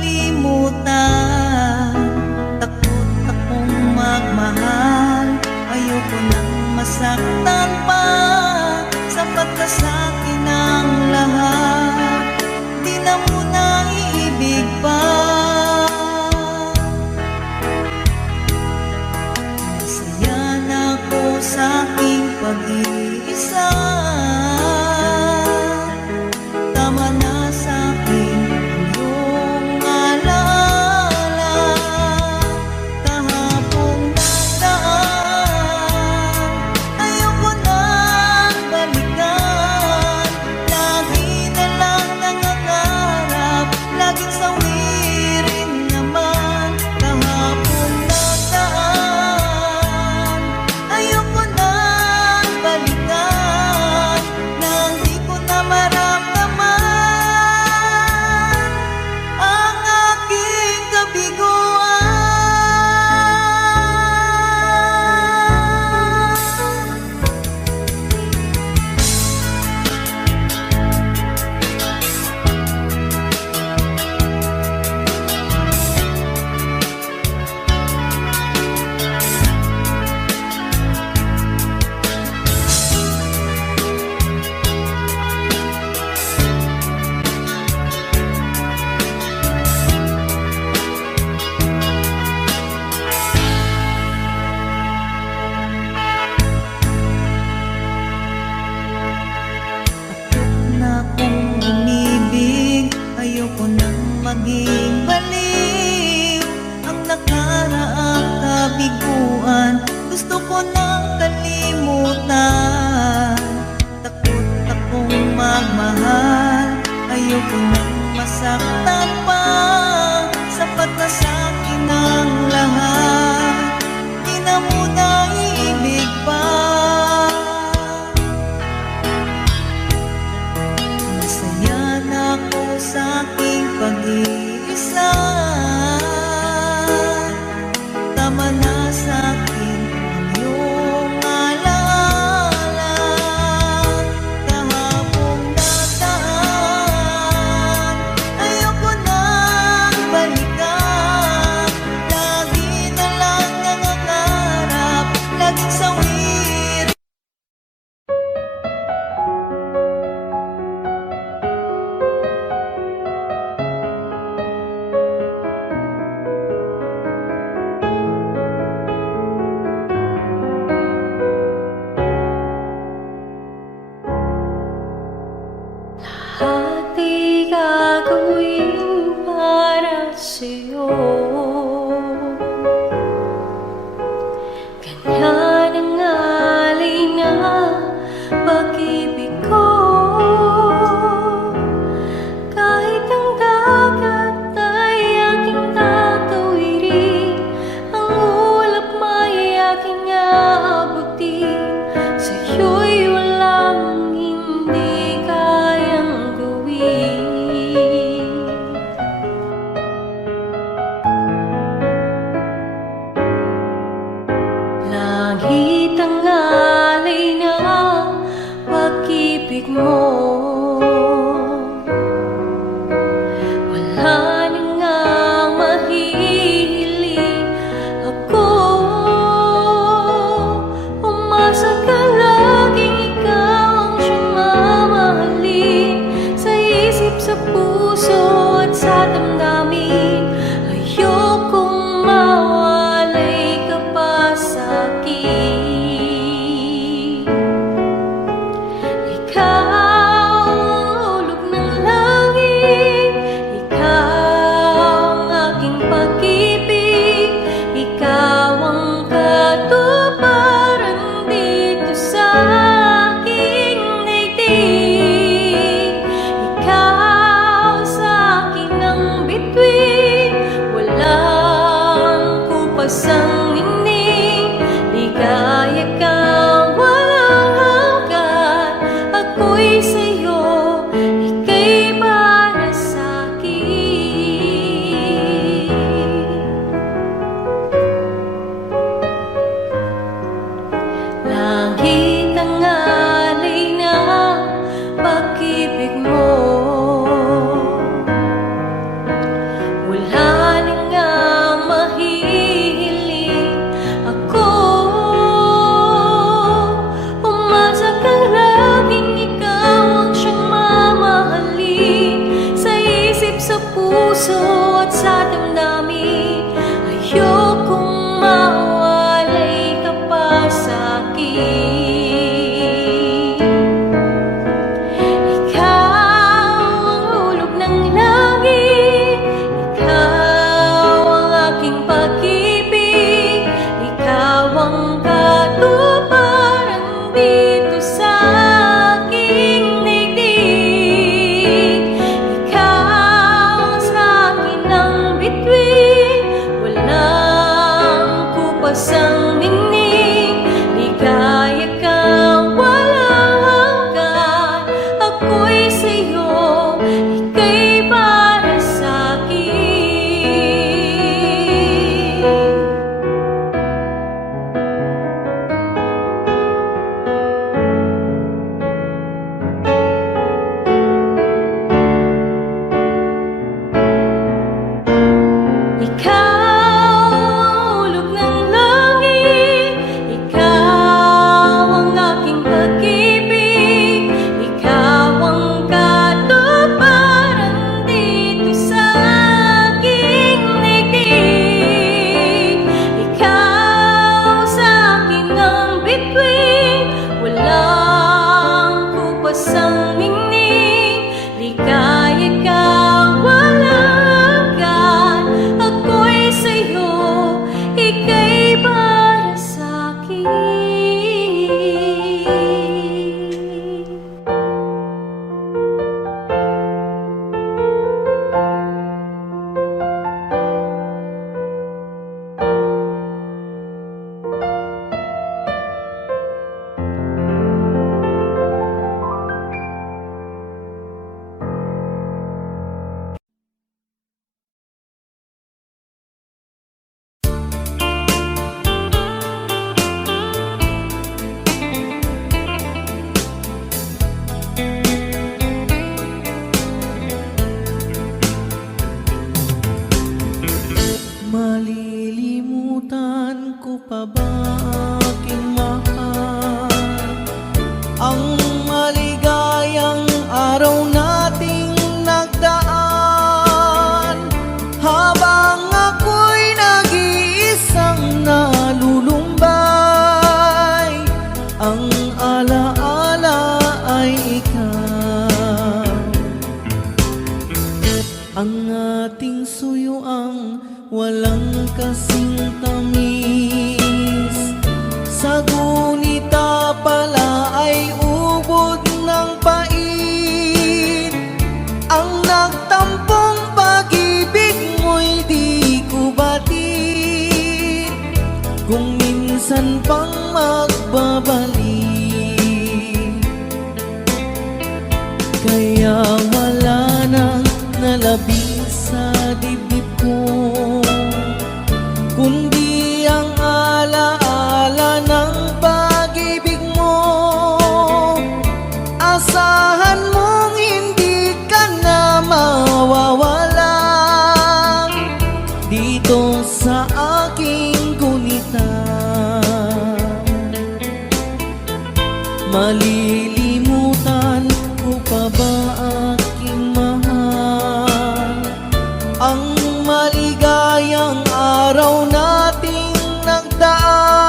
kalimutan. Takot akong magmahal, ayoko nang masaktan pa. Sapat na sa'kin ang lahat, di na muna iibig pa. Masaya na ako sa aking pag-iisa. Tama na sa'kin ang iyong alaala. Kahapong nagdaan, ayoko nang balikan. Lagi na lang nangangarap, laging sawirin naman. Kahapong nagdaan, ayoko nang balikan. Nang di ko na maramdaman ang aking kabiguan. Na kung umibig, ayoko nang maging baliw. Ang nakaraang kabiguan, gusto ko nang kalimutan. Takot akong magmahal, ayoko nang masaktan pa. Sapat na sa'kin ang lahat, di na muna iibig pa. Masaya na ako sa aking pag-iisa. Tama na sa'kin ang iyong alaala. Kahapong nagdaan, ayoko nang balikan. Lagi na lang nangangarap, laging sawirin. Lahat ay gagawin para sa'yo. Ganyan ang alay na pag-ibig ko. Kahit ang dagat ay aking tatawirin, ang ulap may aking aabutin. Sa'yo'y walang hindi kayang gawin. sa damdamin. Ayokong mawalay ka pa sa'kin. Ikaw ang hulog ng langit, ikaw ang aking pag-ibig, ikaw ang katuparan dito sa aking daigdig. Ikaw sa akin ang bituin, walang kupas ang ningning. Ligaya kang walang hanggan, ako'y sa'yo, ika'y para sa'kin. Ikaw ang hulog ng langit, ikaw ang aking pag-ibig, ikaw ang katuparan dito sa aking daigdig. Ikaw sa akin ang bituin, walang kupas ang ningning. Ligaya kang walang hanggan, ako'y sa'yo, ika'y para sa'kin. Malilimutan ko pa ba aking mahal, ang maligayang araw nating nagdaan, habang ako'y nag-iisang nalulumbay. Ang alaala ay ikaw, ang ating suyuang walang kasing tamis. Sa gunita pala ay ubod ng pait, ang nagtampong pag-ibig mo'y di ko batid, kung minsan pang magbabalik. Kaya wala nang nalabing sa dibdib ko, kundi ang alaala ng pag-ibig mo. Asahan mong hindi ka na mawawala dito sa aking gunita. Malilimutan ko pa ba aking mahal, ang maligayang araw nating nagdaan,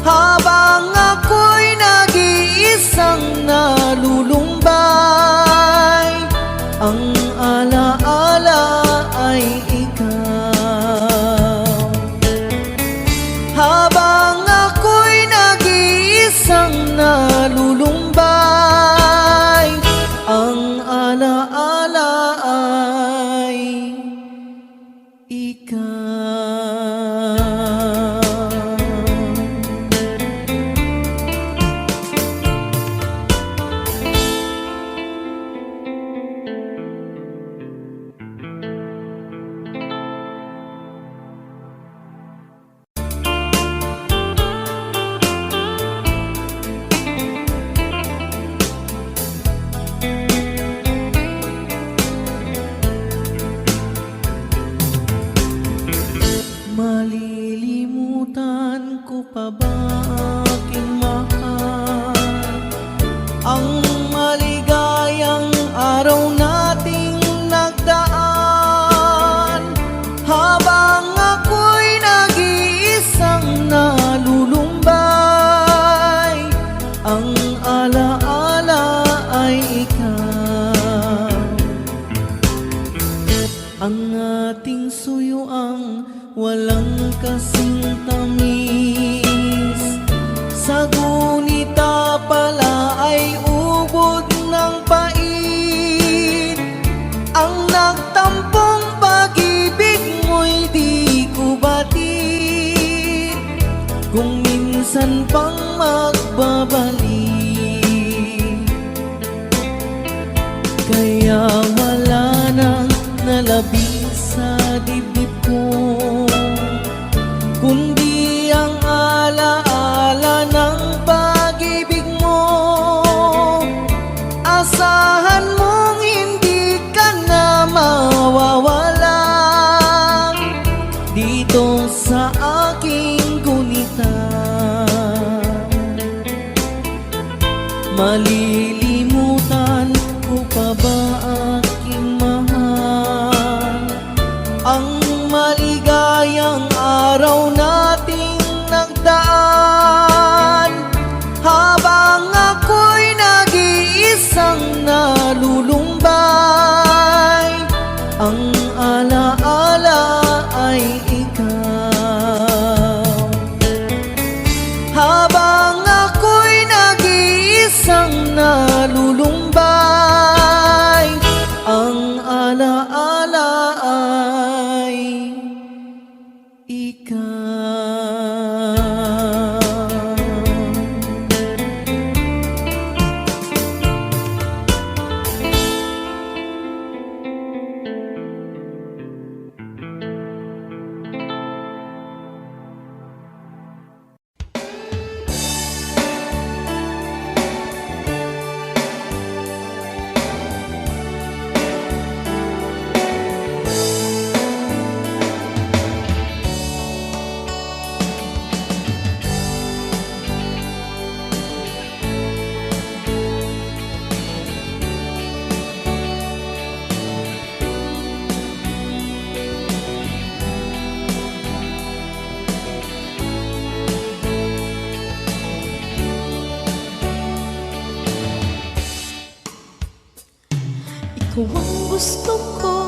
habang ako'y nag-iisang nalulumbay. Ang alaala ay ikaw, habang ako'y nag-iisang nalulumbay. Ang alaala ay ikaw. ating suyuang walang kasing tamis. Sa gunita pala ay ubod ng pait. Ang nagtampong pag-ibig mo'y di ko batid. Kung minsan pang magbabalik, kaya wala nang nalabi sa dibdib ko, kundi ang alaala ng pag-ibig mo. Asahan mong hindi ka na mawawala dito sa aking gunita. Malilimutan ko pa ba aking mahal ang maligayang araw nating nagdaan, habang ako'y nag-iisang nalulumbay. Ang alaala ay ikaw, habang ako'y nag-iisang nalulumbay. Ang alaala ay ikaw. Ikaw ang gusto ko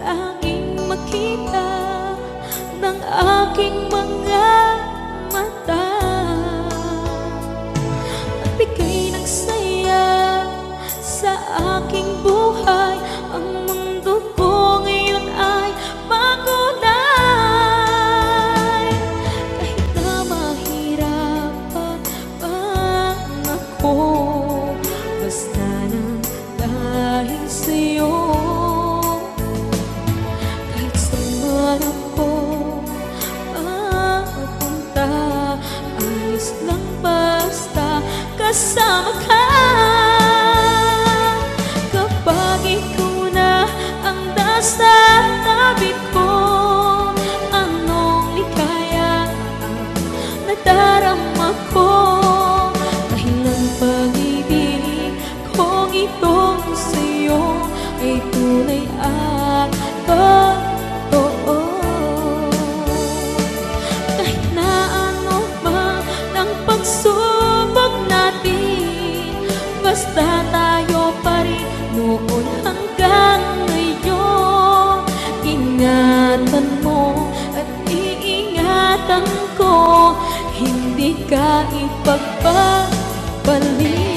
laging makita ng aking mga mata, at bigay ng saya sa aking buhay. Ang mundo ko ngayon ay makulay. Kahit na mahirapan ako, basta na dahil sa'yo. Kahit saan ako mapunta, ayos lang basta kasama ka. Kapag ikaw na ang nasa tabi ko, anong likaya ang nadarama ko. Dahil ang pag-ibig kong itong sa'yo ay tunay at totoo. Kahit na ano man ang pagsubok natin, basta tayo pa rin noon hanggang ngayon. Ingatan mo at iingatan ko, hindi ka ipagpapalik.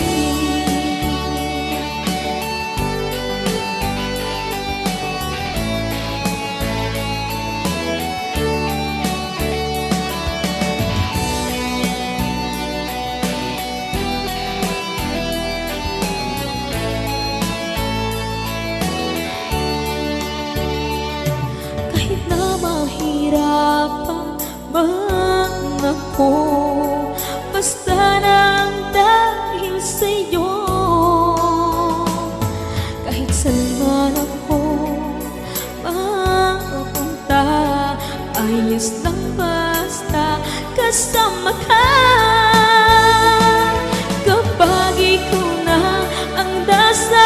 Kahit na mahirapan man ako, basta nang dahil sa'yo. Kahit saan man ako mapunta, ayos lang basta kasama ka. Kapag ikaw na ang nasa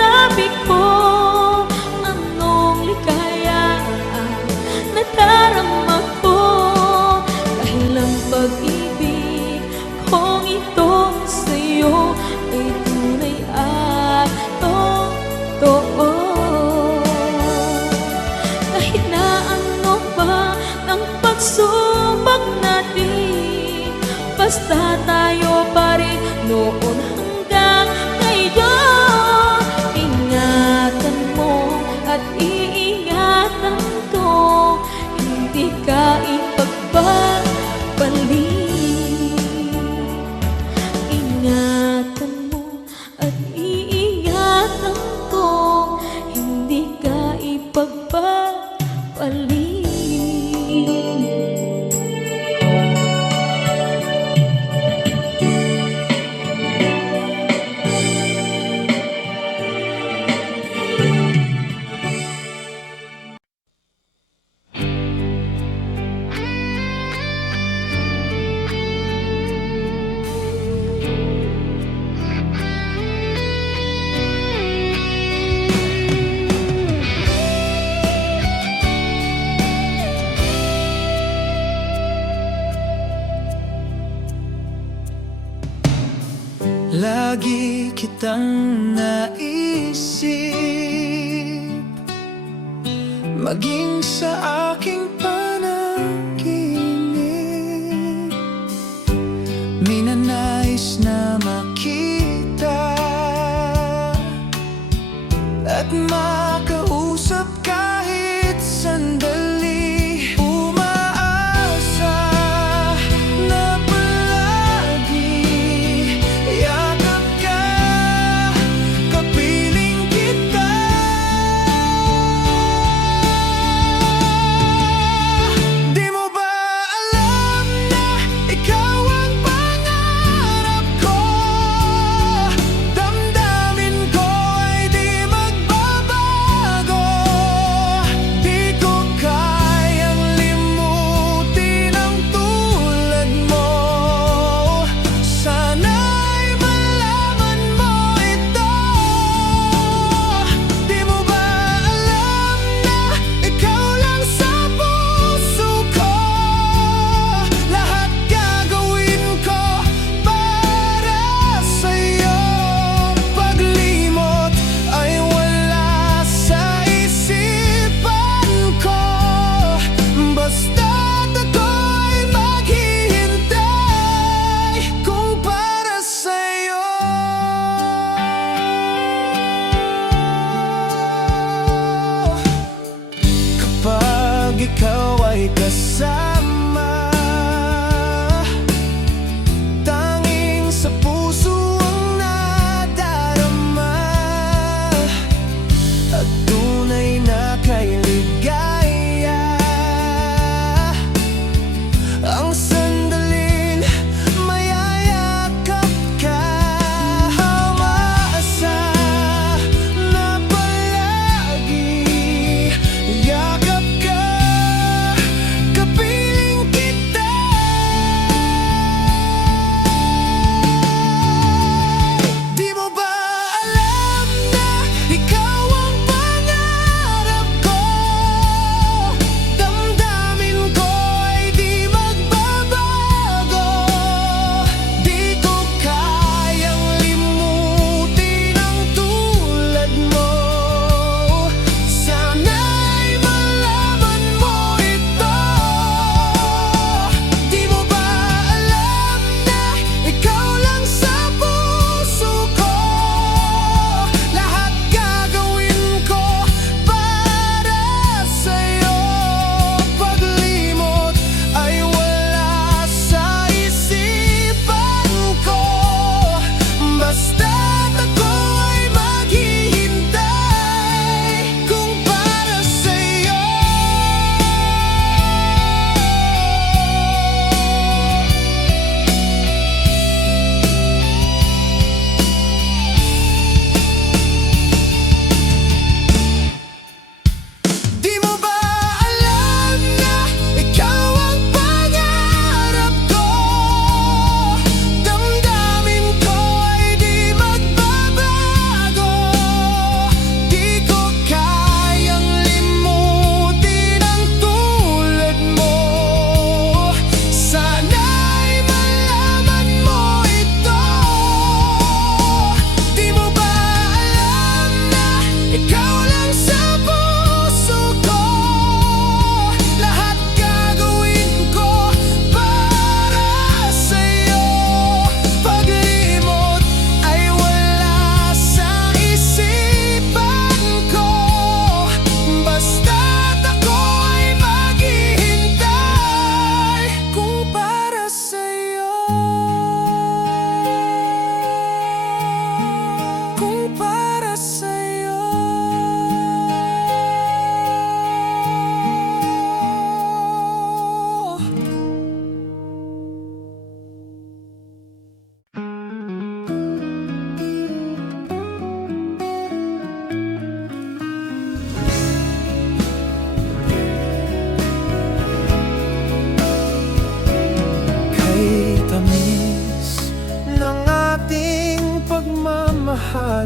tabi ko, anong likaya ang nadarama ko. Dahil ang pag-ibig kong itong sa'yo ay Inaano ba ng pagsubok natin? Basta tayo pa rin noon hanggang ngayon. Ingatan mo at iingatan ko, hindi ka ipagpapalik. Ingatan mo at iingatan ko, hindi ka ipagpapalik. Lagi kitang naisip, maging sa aking panaginip. Minanais na makita at makausap kahit sandali. Umaasa na palagi yakap ka, kapiling kita. Di mo ba alam na ikaw ang pangarap ko? Damdamin ko ay di magbabago. Di ko kayang limutin ang tulad mo. Sana'y malaman mo ito. Di mo ba alam na ikaw lang sa puso ko? Lahat gagawin ko para sa'yo. Paglimot ay wala sa isipan ko, basta't ako'y maghihintay kung para sa'yo. Kapag ikaw ay kasama, tanging sa puso ang nadarama at tunay na kay ligaya. Ang sandaling mayayakap ka, umaasa na palagi yakap ka, kapiling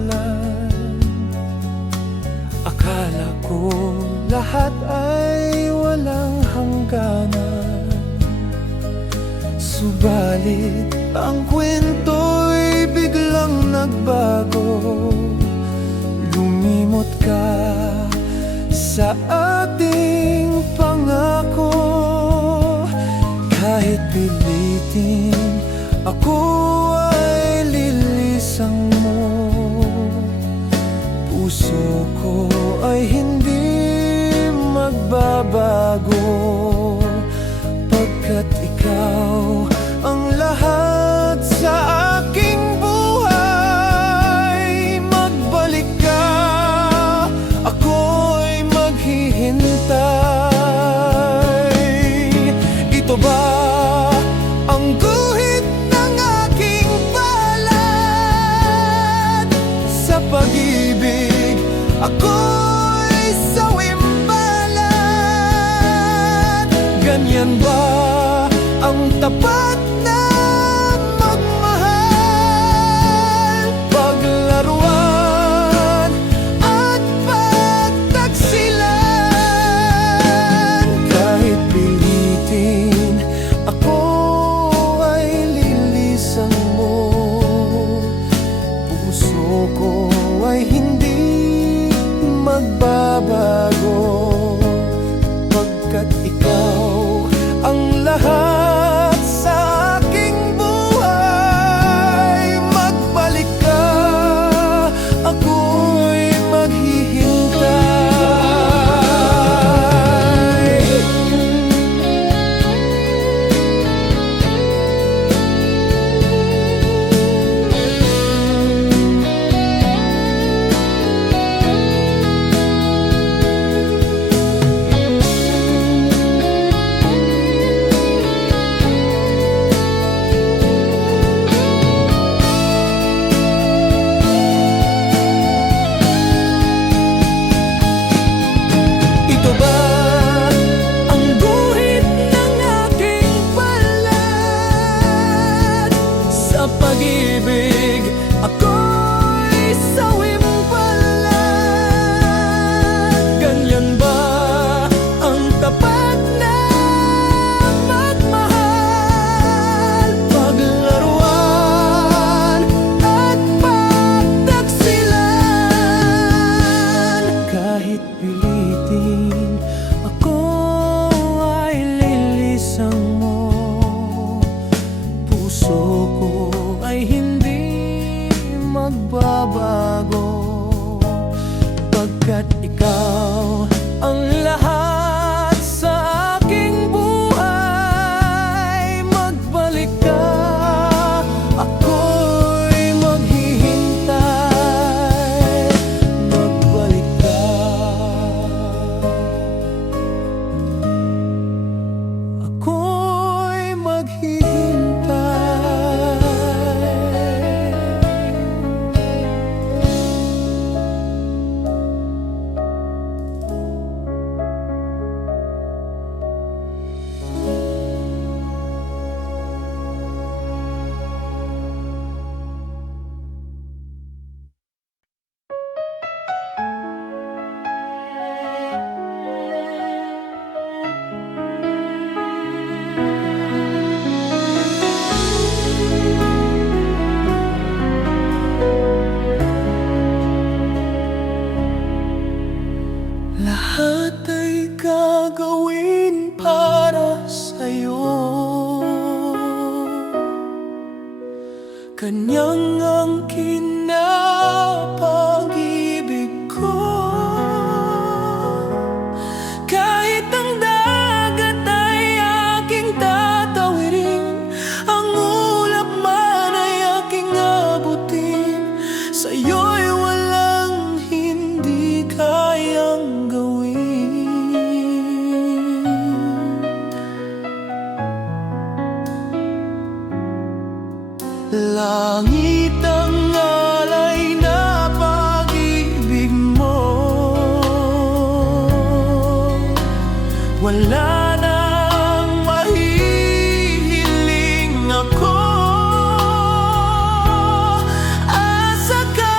pangalan. Akala ko lahat ay walang hangganan, subalit ang kwento'y biglang nagbago. Lumimot ka sa ating pangako. Kahit pilitin, ako ay lilisan mo. Puso ko ay hindi magbabago, pagkat ikaw ang lahat sa aking buhay. Magbalik ka, ako'y maghihintay. Ito ba ang guhit ng aking palad? Sa pag-ibig ako'y sawimbalan. Ganyan ba ang tapat na magmahal? Paglaruan at pagtaksilan. Kahit pilitin, ako ay lilisan mo. Puso ko ay hindi magbabago, pagkat ikaw ang lahat sa aking buhay. Magbalik ka, ako'y maghihintay. Ito ba ang guhit ng aking palad? Sa pag-ibig ako'y sawimbalan. Ganyan ba ang tapat na magmahal? Paglaruan at pagtaksilan. Kahit pilitin, ako ay lilisan mo. Puso ko ay hindi magbabago, pagkat ikaw ang lahat sa aking buhay. Magbalik ka, ako'y maghihintay. Magbalik ka, ako'y maghihintay. Lahat ay gagawin para sa'yo. Kanyang ang kinapag-ibig ko. Kahit ang dagat ay aking tatawirin, ang ulap man ay aking abutin. Sa'yo'y walang hindi kayang gawin. Langit ang alay na pag-ibig mo. Wala nang mahihiling ako. Asa ka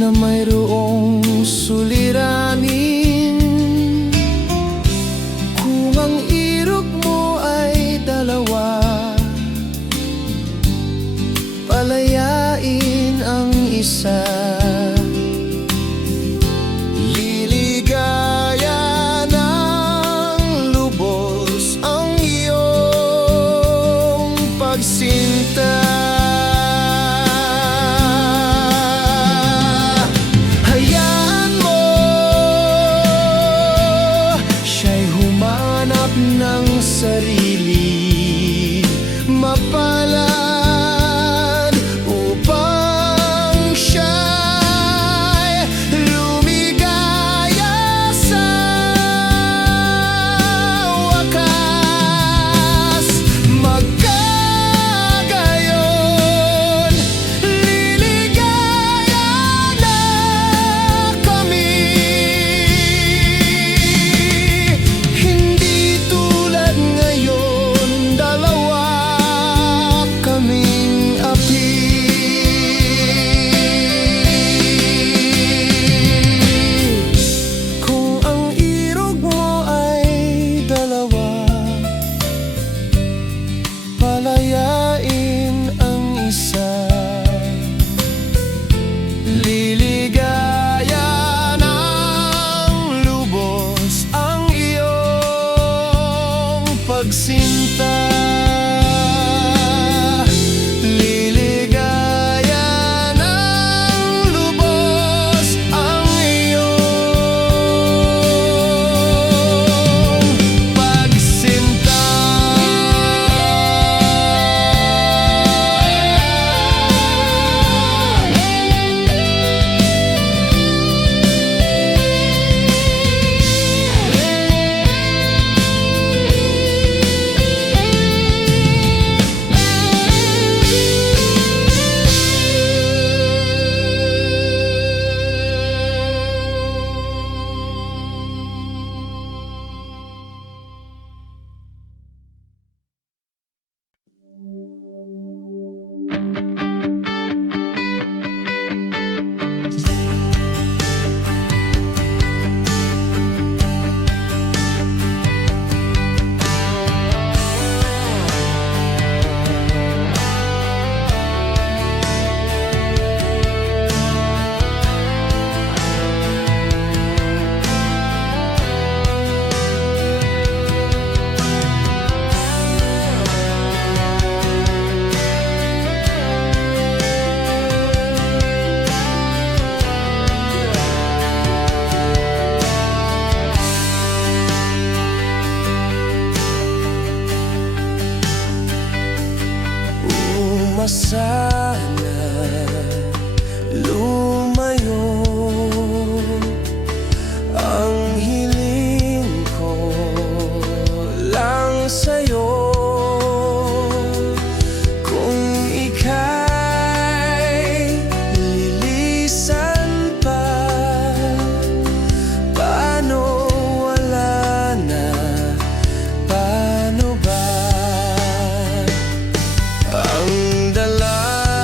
na mayroong suliranin. Kung ang irog mo ay dalawa, palayain ang isa. Liligaya ng lubos ang iyong pagsinta. Hayaan mo siya'y humanap ng sarili, mapalad upang siya'y lumigaya sa wakas. Magkagayon, liligaya na kami. Hindi tulad ngayon, dalawa kaming api. Kung ang irog mo ay dalawa, palayain ang isa. Liligaya ng lubos ang iyong pagsinta. Liligaya ng lubos ang iyong pagsinta. Sana lumayo ang hiling ko lang sa'yo. Kung ika'y lilisan pa, paano wala na? Paano ba? Ang dala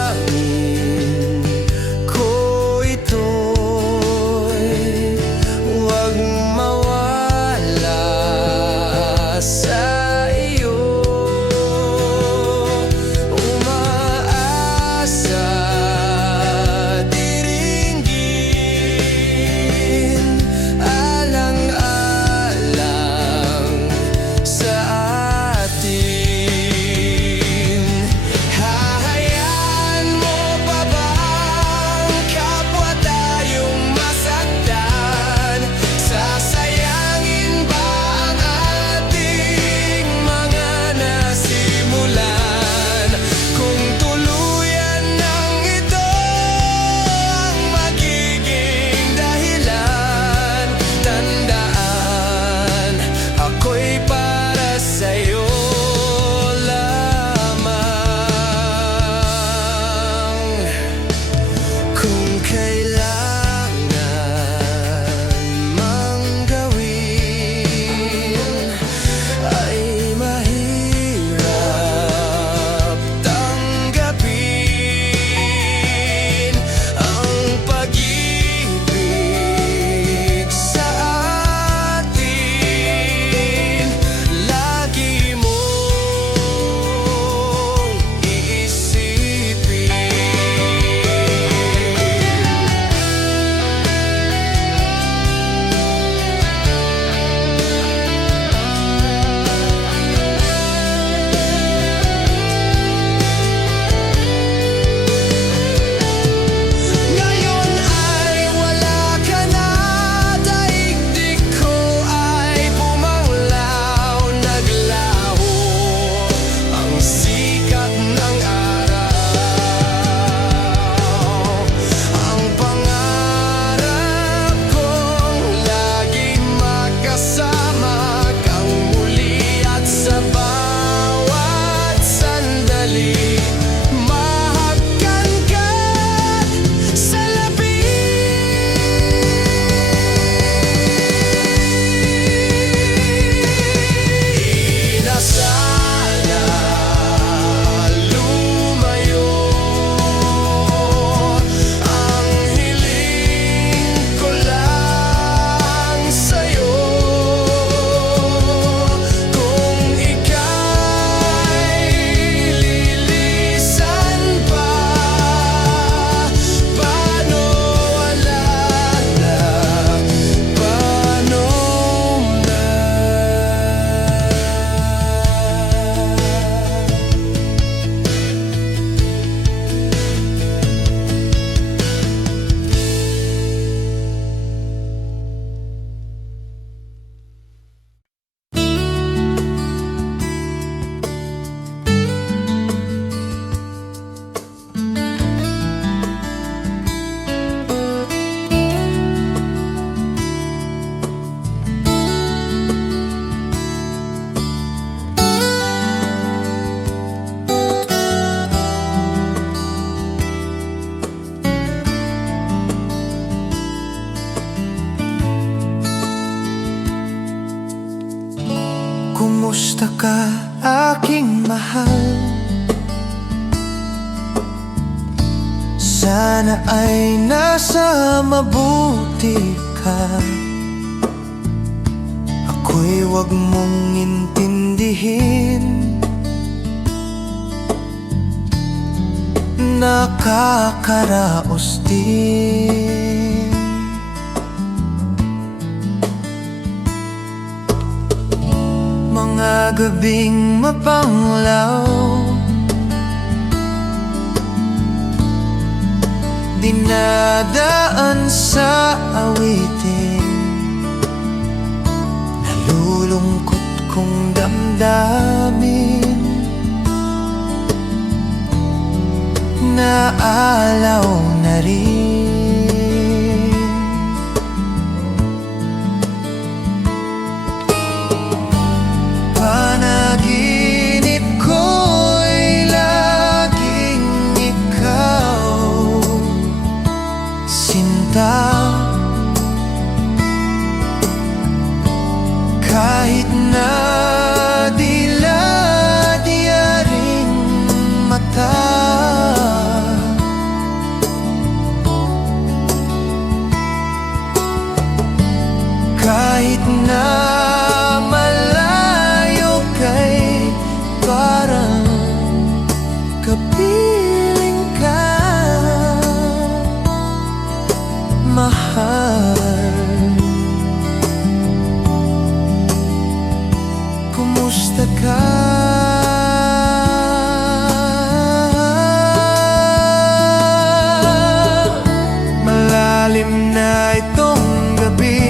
muli. Mahagkankat sa labi. Inasala lumayo ang hiling ko lang sa'yo. Kung ika'y lilisan pa, paano wala na, paano na? Kumusta ka, aking mahal? Sana ay nasa mabuti ka. Ako'y wag mong intindihin, nakakaraos din. Mga gabing mapanglaw, dinadaan sa awitin. Nalulungkot kong damdamin, naalaw na rin. Panaginip ko'y laging ikaw, sinta. Kahit na dila-diyaring mata, kahit na malayo kay parang kapiling ka, mahal. Kumusta ka? Malalim na itong gabi,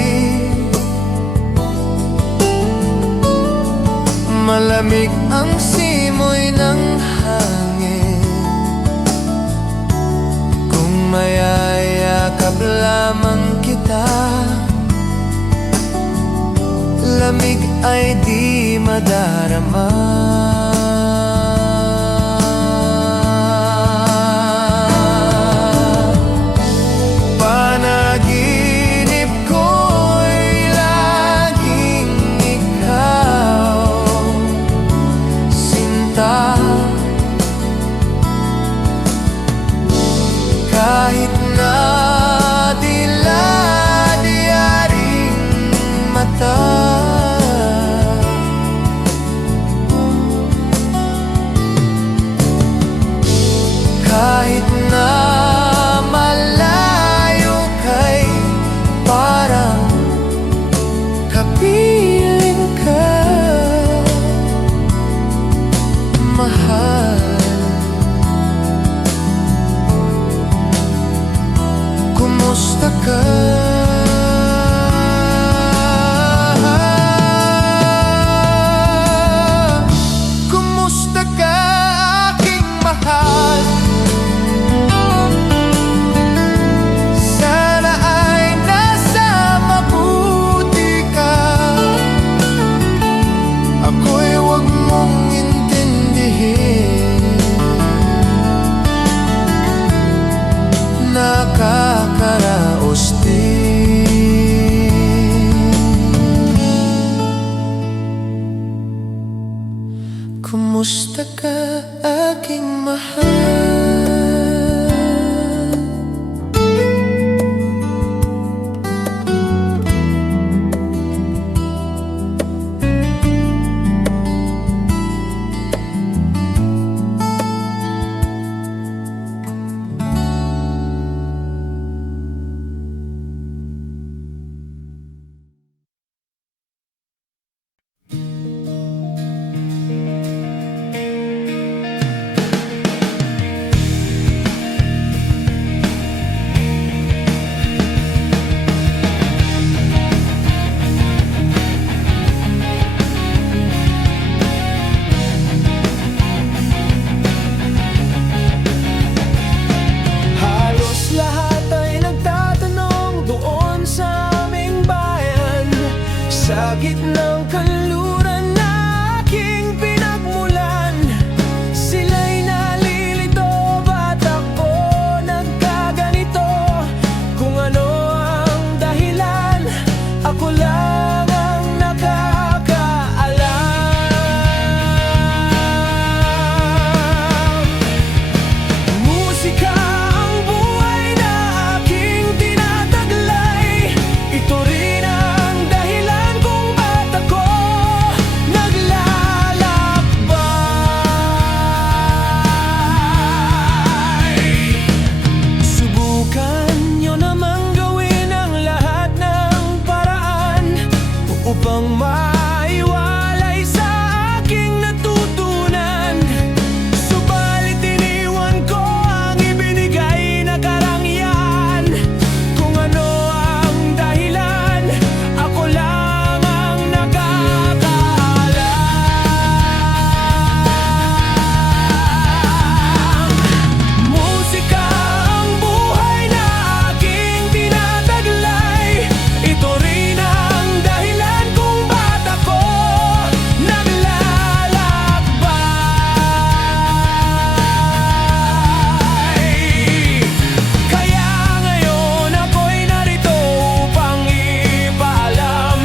malamig ang simoy ng hangin. Kung mayayakap lamang kita, lamig ay di madarama. Panaginip ko'y laging ikaw, sinta. Kahit na dila-diyaring mata, aking mahal. Sa gitnang kanluran na aking pinagmulan, sila'y nalilito, ba't ako nagkaganito? Kung ano ang dahilan, ako lang ang nakakaalam. Musika ang buhay na aking tinataglay, ito rin ang dahilan kung ba't ako naglalakbay. Subukan nyo namang gawin ang lahat ng paraan upang maiwalay sa aking natutunan. Subalit iniwan ko ang ibinigay na karangyaan. Kung ano ang dahilan, ako lang ang nakakaalam. Musika ang buhay na aking tinataglay, ito rin ang dahilan kung ba't ako naglalakbay. Kaya ngayon ako'y narito upang ipaalam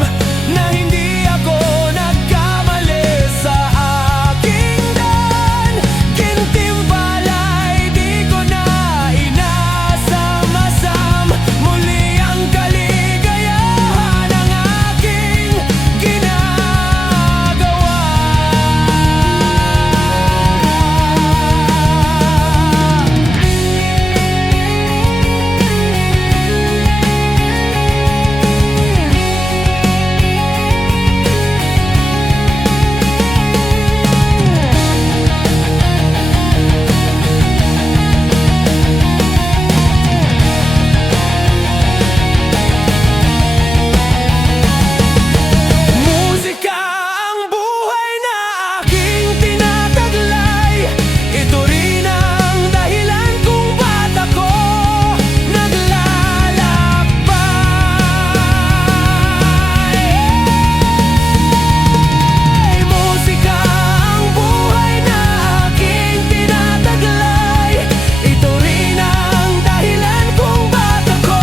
na hindi ako nagkamali sa aking daan. Kintimpala'y di ko na inasam-asam, muli ang kaligayahan ang aking ginagawa. Musika ang buhay na aking tinataglay, ito rin ang dahilan kung ba't ako naglalakbay. Musika ang buhay na aking tinataglay, ito rin ang dahilan kung ba't ako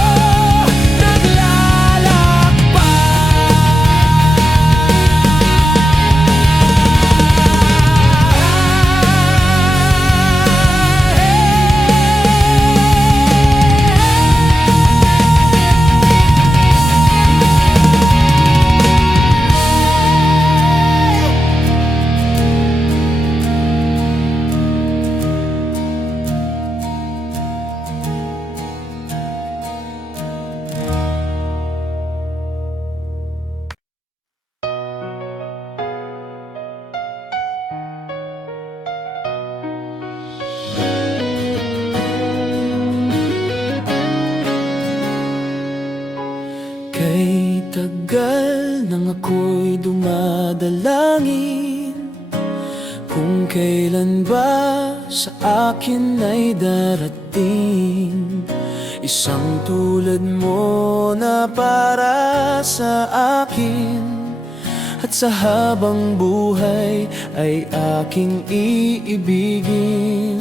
Kay tagal nang ako'y dumadalangin kung kailan ba sa akin ay darating isang tulad mo na para sa akin, at sa habang buhay ay aking iibigin.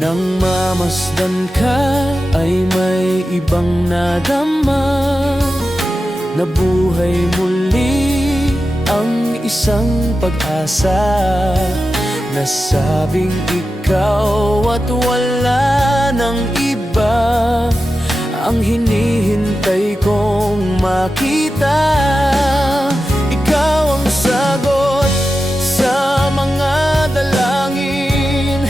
Nang mamasdan ka ay may ibang nadama, nabuhay muli ang isang pag-asa. Nasabing ikaw at wala ng iba ang hinihintay kong makita. Ikaw ang sagot sa mga dalangin,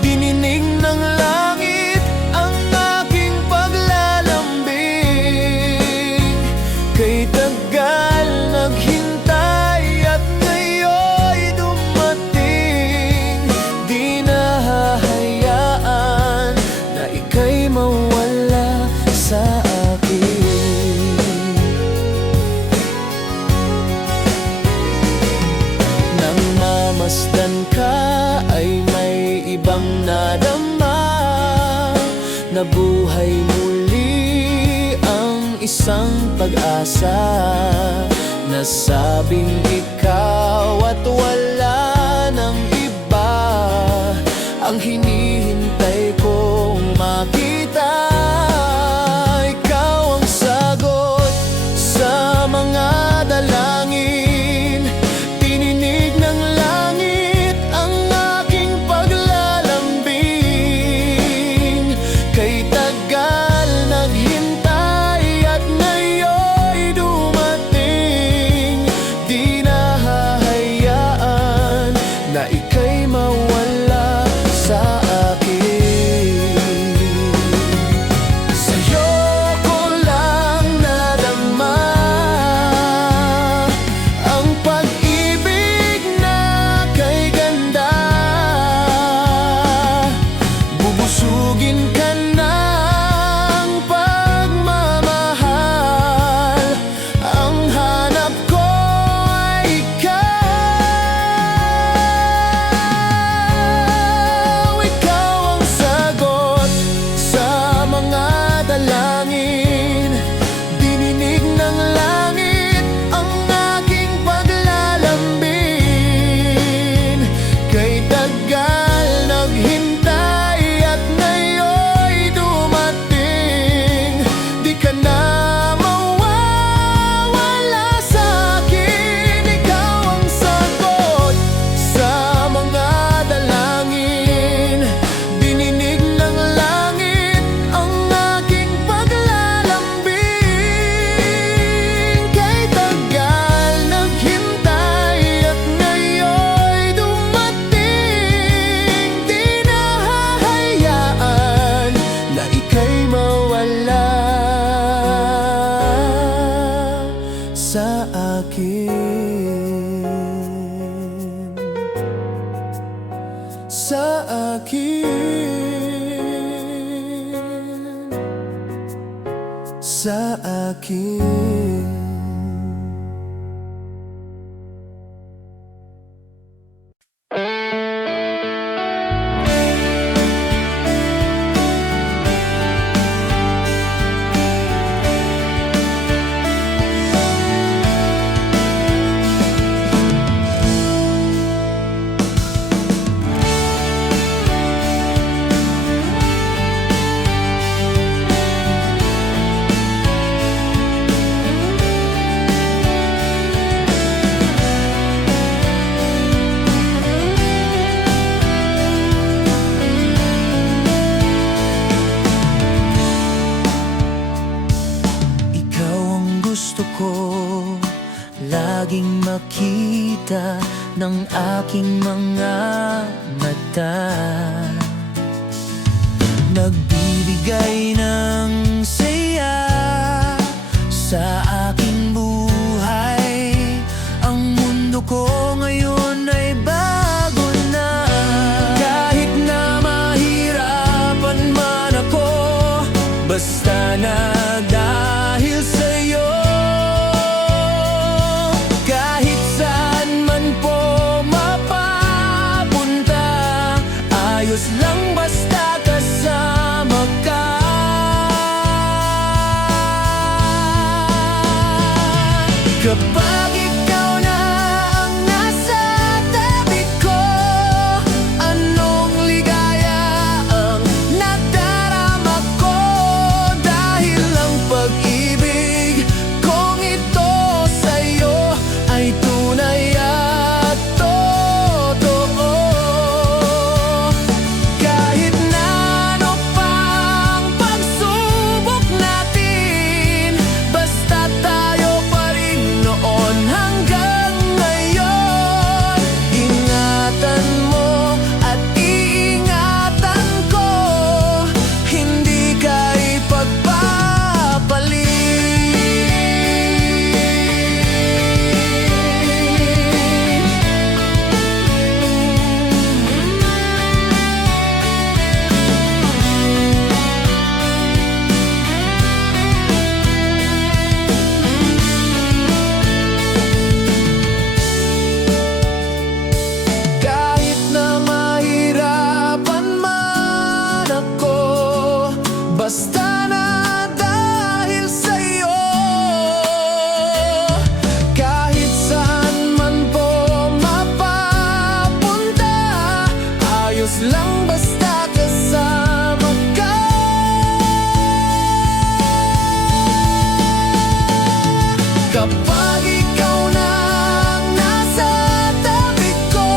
dininig ng langit ang aking paglalambing. Kay tagal naghintay at ngayon'y dumating, di na hahayaan na ika'y mawala sa akin. Nang mamasdan ka ay may ibang nadama, nabuhay muli ang isang pag-asa. Nasabing ikaw at wala ng iba ang hinihintay kong makita. Ikaw ang sagot sa mga dalangin, tininig ng langit ang aking paglalambing. Kay tagal naghintay at ngayon'y dumating, di na hahayaan na ika'y mawala sa akin. Sa'yo ko lang nadama ang pag-ibig na kay ganda. Bubusugin ka ng pagmamahal, ang hanap ko ay ikaw. Ikaw ang sagot sa mga dalangin, dininig ng langit ang aking paglalambing. Kay tagal naghintay at ngayon'y dumating, di ka na mawawala sa akin. Ikaw ang sagot sa mga dalangin, dininig ng langit ang aking paglalambing. Kay tagal naghintay at ngayon'y dumating, di na hahayaan na ika'y mawala sa akin. Sa akin. Sa akin. Ikaw ang gusto ko laging makita ng aking mga mata, nagbibigay ng saya sa aking buhay. Ang mundo ko ngayon ay bago na. Kahit na mahirapan man ako, basta na dahil sa'yo. Kahit saan man po mapapunta, ayos lang basta kasama ka. Kapag ikaw na ang nasa tabi ko, anong ligaya ang nadarama ko. Dahil ang pag-ibig kong ito sa'yo ay tunay at totoo. lang basta kasama ka. Kapag ikaw na ang nasa tabi ko,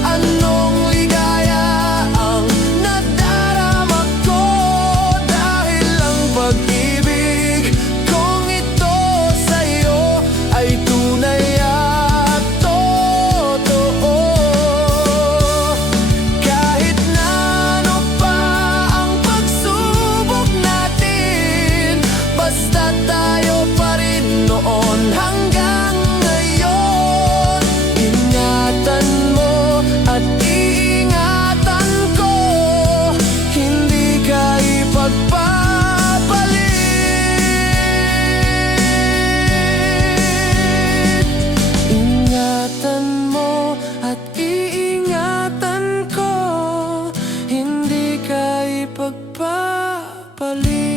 anong ligaya ang nadarama ko. Dahil ang pag-ibig kong ito sa'yo ay tunay at totoo. Kahit na ano pa ang pagsubok natin, basta tayo pa rin noon hanggang ngayon. Ingatan mo at iingatan ko, hindi ka ipagpapalit. Ingatan mo at iingatan ko, hindi ka ipagpapalit.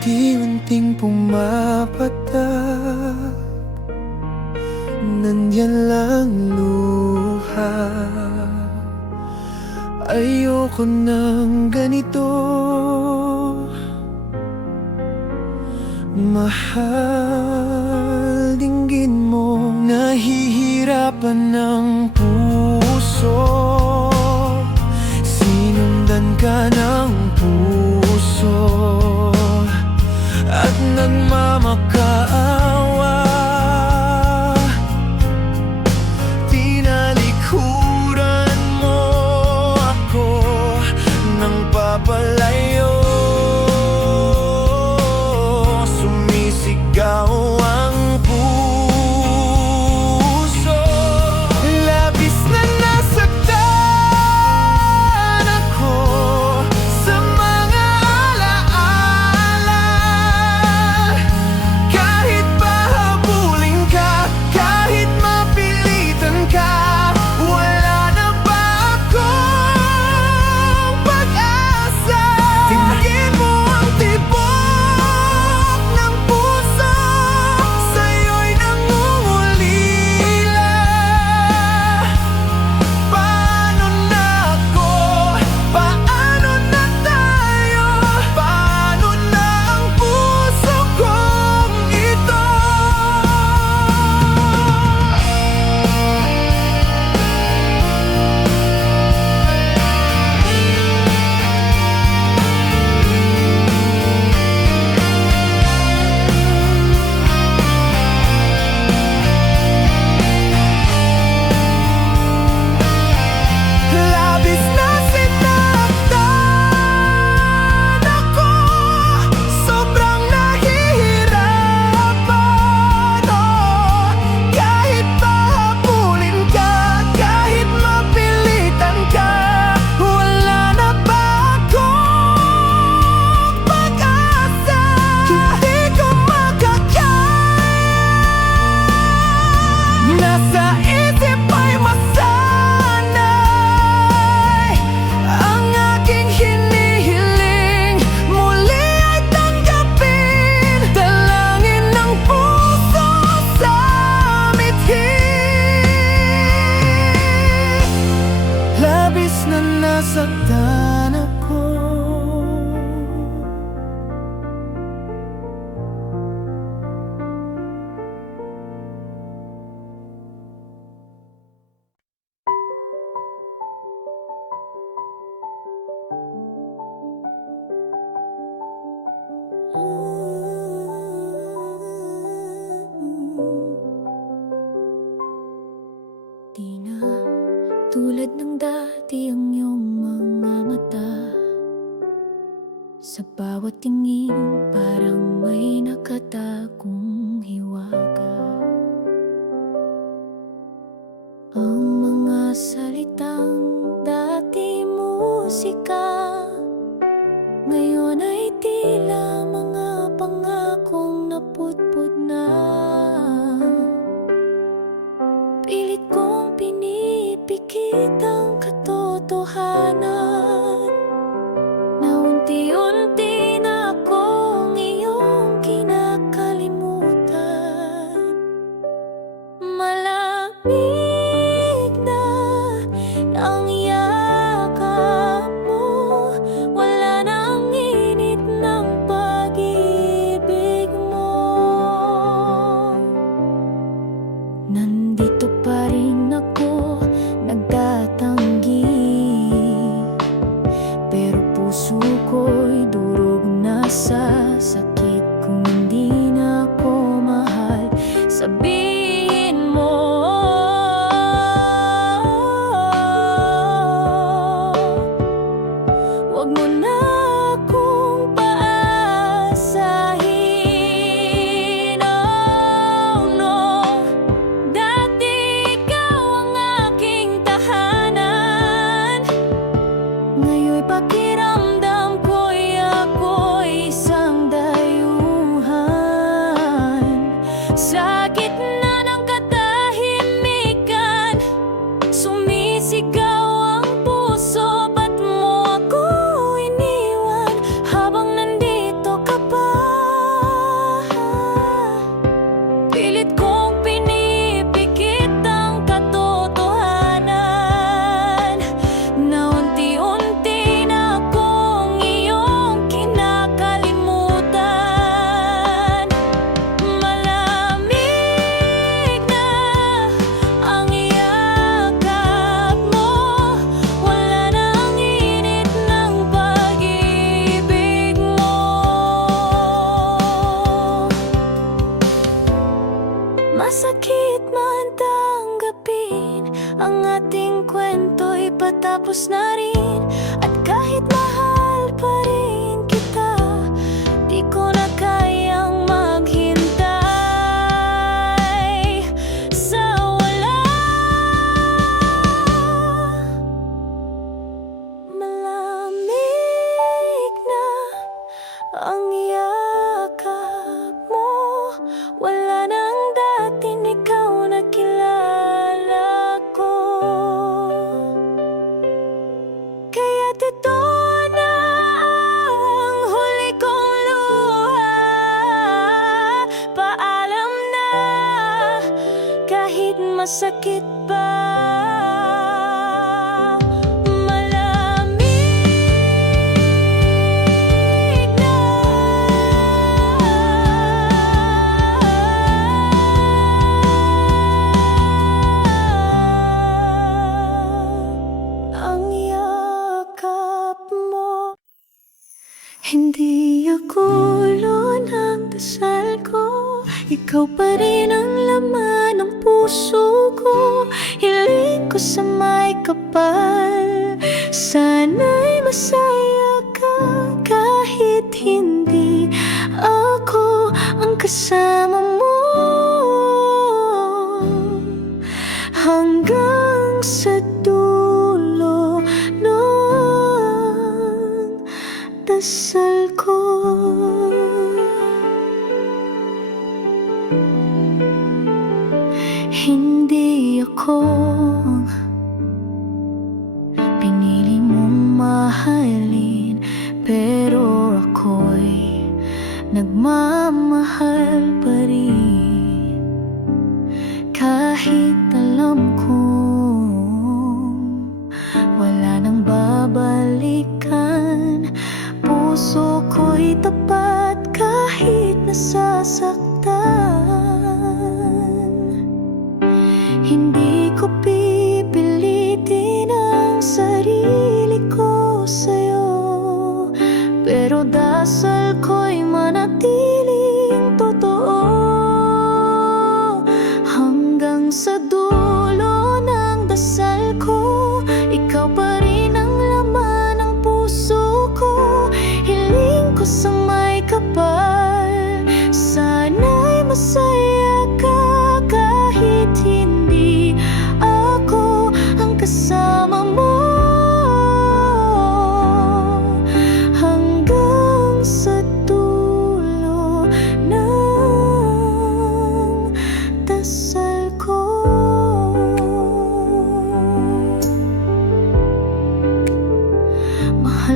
Unti-unting pumapatak, nandyan lang luha. Ayoko ng ganito, mahal, dinggin mo. Nahihirapan ng puso, sinundan ka ng puso at nagmamakaawa. Tinalikuran mo ako ng papalayo, sumisigaw ang puso. Labis na nasaktan ako sa mga alaala. Kahit pahabulin ka, kahit mapilitan ka, wala na ba akong pag-asa? Tingin mo ang tibok ng puso, sa'yo'y nangungulila. Paano na ako? Paano na tayo? Paano na ang puso kong ito? Labis na sinaktan ako, sobrang nahihirapan, oh. Kahit pahabulin ka, kahit mapilitan ka, wala na ba akong pag-asa? Hindi ko makakaya, nasa isip ay masanay ang aking hinihiling. Muli ay tanggapin, dalangin ng puso sa mithi. Labis na nasaktan ako. Di na tulad ng dati ang iyong mga mata. Sa bawat tingin parang may nakatagong hiwaga. Ang mga kitang katotohanan na unti-unti na akong iyong kinakalimutan. Malamig na ang yakap mo, wala nang init ng pag-ibig mo. Nandito pa rin ako, nagtatanggi, pero puso ko'y durog na sa sakit. Kung hindi na ako mahal, sabihin mo. Huwag mo na akong paasahin, oh no. Dati ikaw ang aking tahanan, ngayon'y pakiramdam ko'y ako'y isang dayuhan. Sa gitna ng katahimikan, sumisigaw ang puso. Ba't mo ako iniwan habang nandito ka pa? Pilit kong pinipikit ang katotohanan na unti-unti na akong iyong kinakalimutan. Malamig na ang yakap mo, wala nang init ng pag-ibig mo. Masakit man tanggapin, ang ating kwento'y patapos na rin. At kahit mahal pa rin kita, di ko na kayang maghintay sa wala. Malamig na ang yakap mo, wala nang dating ikaw na kilala ko. Kaya't ito na ang huli kong luha. Paalam na, kahit masakit pa. Malamig na ang yakap mo. Hindi ako ng dasal ko, ikaw pa rin ang laman ng puso ko. Hiling ko sa may kapal, sana'y masaya ka kahit hindi ako ang kasama mo. Hanggang sa dulo ng dasal ko. Hindi ako pinili mong mahalin, pero ako'y nagmamahal pa rin. Kahit alam kong wala nang babalikan, puso ko'y tapat kahit nasasaktan. Hindi ko pipilitin ang sarili ko sa'yo, pero dasal ko'y manatiling totoo. Hanggang sa dulo ng dasal ko, ikaw pa rin ang laman ng puso ko. Hiling ko sa may kapal, sana'y masaya ka kahit hindi ako ang kasama mo. Hanggang sa dulo ng dasal ko.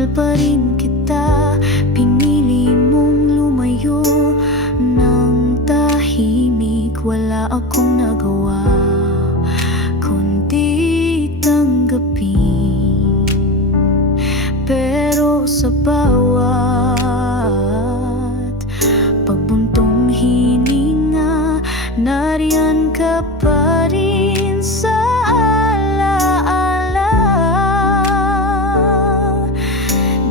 mahal pa rin kita. Pinili mong lumayo ng tahimik. Wala akong nagawa kundi tanggapin. Pero sa bawat pagbuntong hininga, nariyan ka pa rin sa alaala.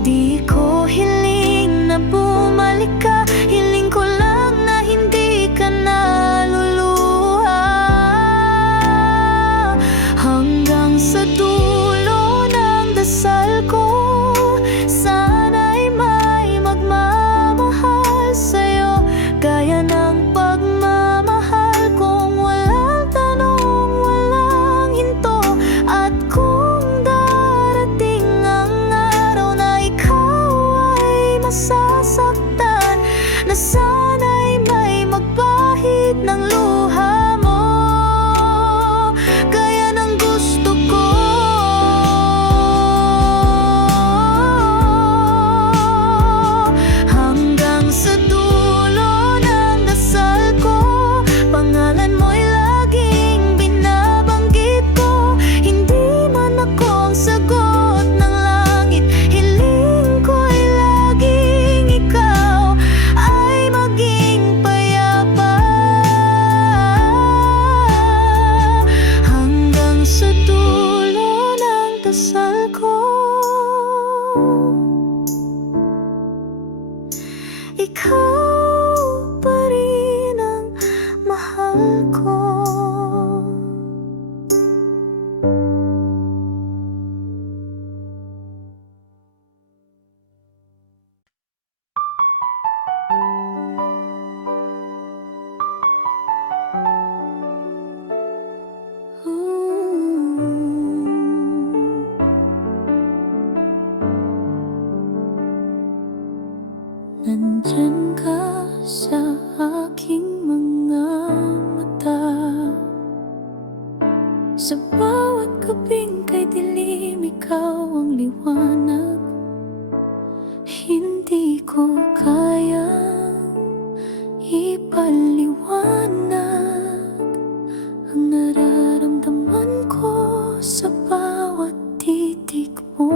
Di ko hiling na bumalik ka, hiling ko lang na hindi ka naluluha. Hanggang sa dulo ng dasal ko, sana'y may magmamahal sa'yo gaya ng pagmamahal kong walang tanong, walang hinto. At kung darating ang araw na ikaw ay masasaktan, na sana'y may magpahid ng luha mo gaya ng gusto ko. Hanggang sa dulo ng dasal ko, pangalan mo'y laging binabanggit ko. Hindi man ako ang sagot ng langit, hiling ko'y laging ikaw ay maging payapa. Hanggang sa dulo ng dasal ko, ikaw pa rin ang mahal ko. Nandyan ka sa aking mga mata, sa bawat gabing kay dilim, ikaw ang liwanag. Hindi ko kayang ipaliwanag ang nararamdaman ko sa bawat titik mo.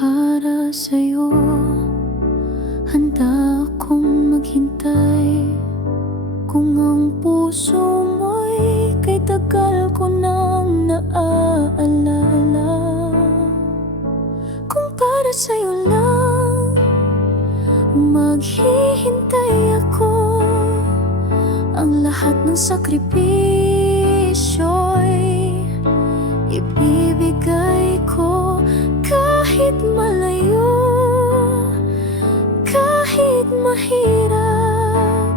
Para sa'yo handa akong maghintay. Kung ang puso mo'y kay tagal ko nang naaalala, kung para sa'yo lang maghihintay ako, ang lahat ng sakripisyo'y ibibigay ko. Kahit malayo, kahit mahirap,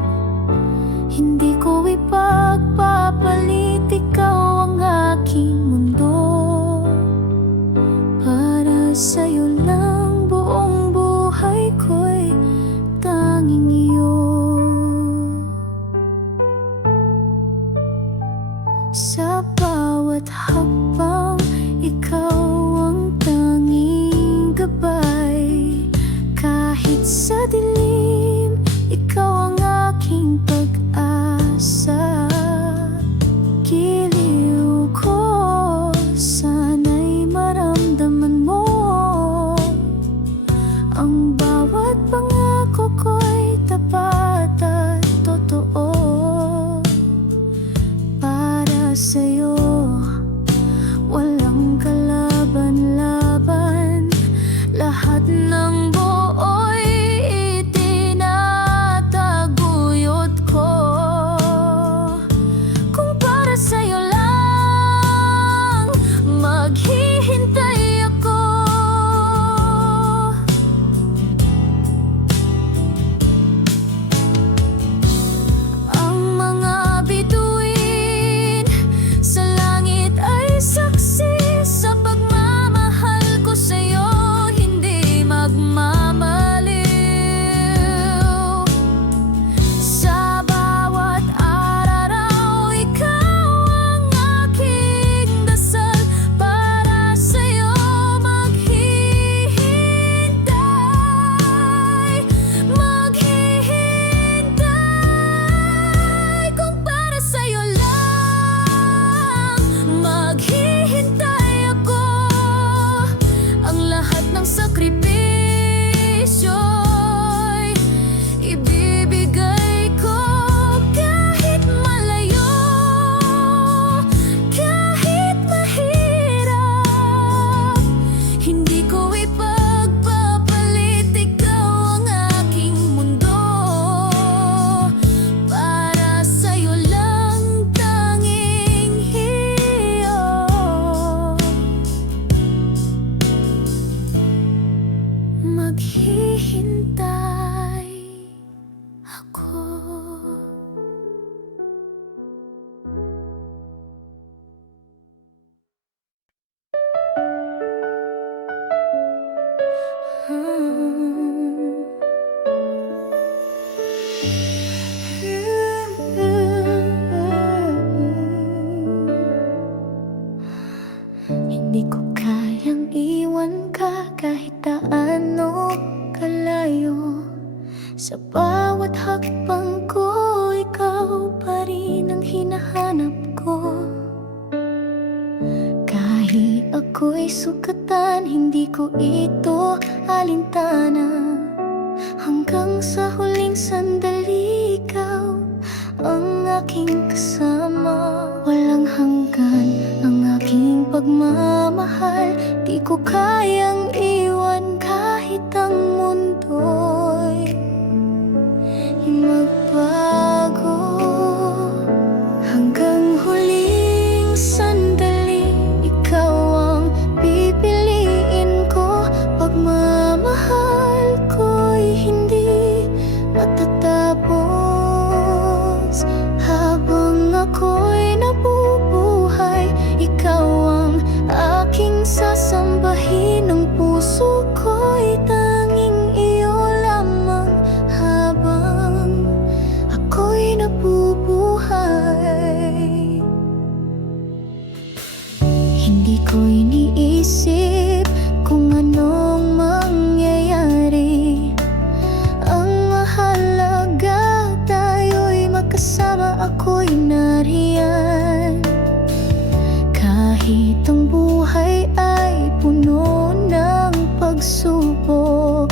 hindi ko ipagpapalit, ikaw ang aking mundo. Para sa'yo lang buong buhay ko'y tanging iyo. Sa bawat hakbang, ikaw ang tanging gabay. Kahit sa dilim, ikaw ang aking pag-asa. Giliw Di ko kayang iwan ka kahit taano kalayo. Sa bawat hakbang ko, ikaw pa rin ang hinahanap ko. Kahit ako'y sukatan, hindi ko ito alintana. Hanggang sa huling sandali, ikaw ang aking kasama. Walang hanggan ang aking pagmamahal. Di ko kayang iwan kahit ang mundo'y magbago. Hanggang huling sandali, ikaw ang pipiliin ko. Pagmamahal ko'y hindi matatapos. Habang ako'y nabubuhay, ikaw ang aking sasambahin. Ang puso ko'y tanging iyo lamang. Habang ako'y nabubuhay, hindi ko iniisip kung anong mangyayari. Ang mahalaga, tayo'y magkasama, ako'y nariyan. Kahit ang buhay ay puno ng pagsubok,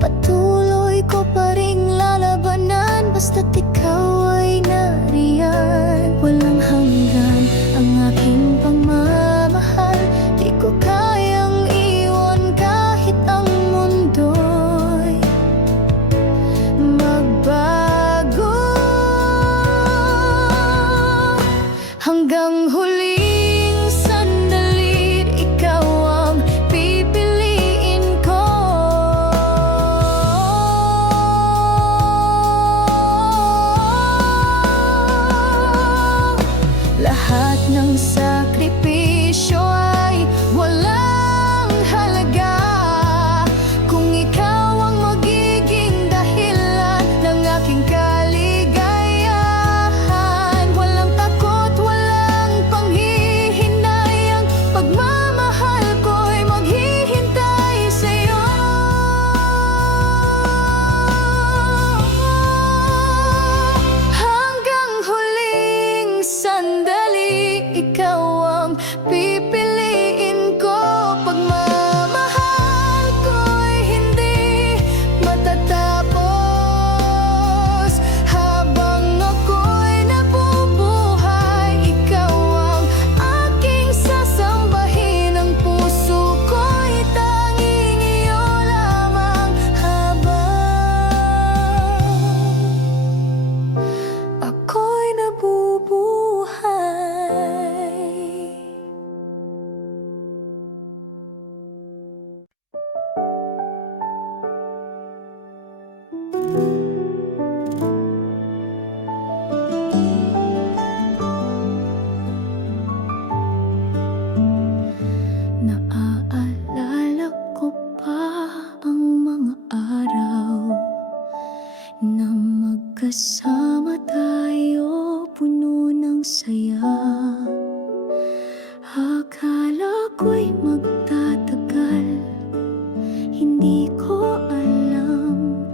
patuloy ko pa ring lalabanan. Basta't ikaw ay nariyan. Walang hanggan ang aking pagmamahal. Di ko kayang iwan kahit ang mundo'y magbago. Hanggang huling sandali, ikaw ang pipiliin ko. Lahat ng sakripisyo ay walang halaga kung ikaw ang magiging dahilan ng aking kaligayahan. Walang takot, walang panghihinayang, pagmamahal ko'y maghihintay sa'yo. Hanggang huling sandali, ikaw ang pipiliin ko. Pagmamahal ko'y hindi matatapos. Habang ako'y nabubuhay, ikaw ang aking sasambahin. Ang puso ko'y tanging iyo lamang. Habang ako'y nabubuhay. Naaalala ko pa ang mga araw na magkasama tayo, puno ng saya. Akala ko'y magtatagal, hindi ko alam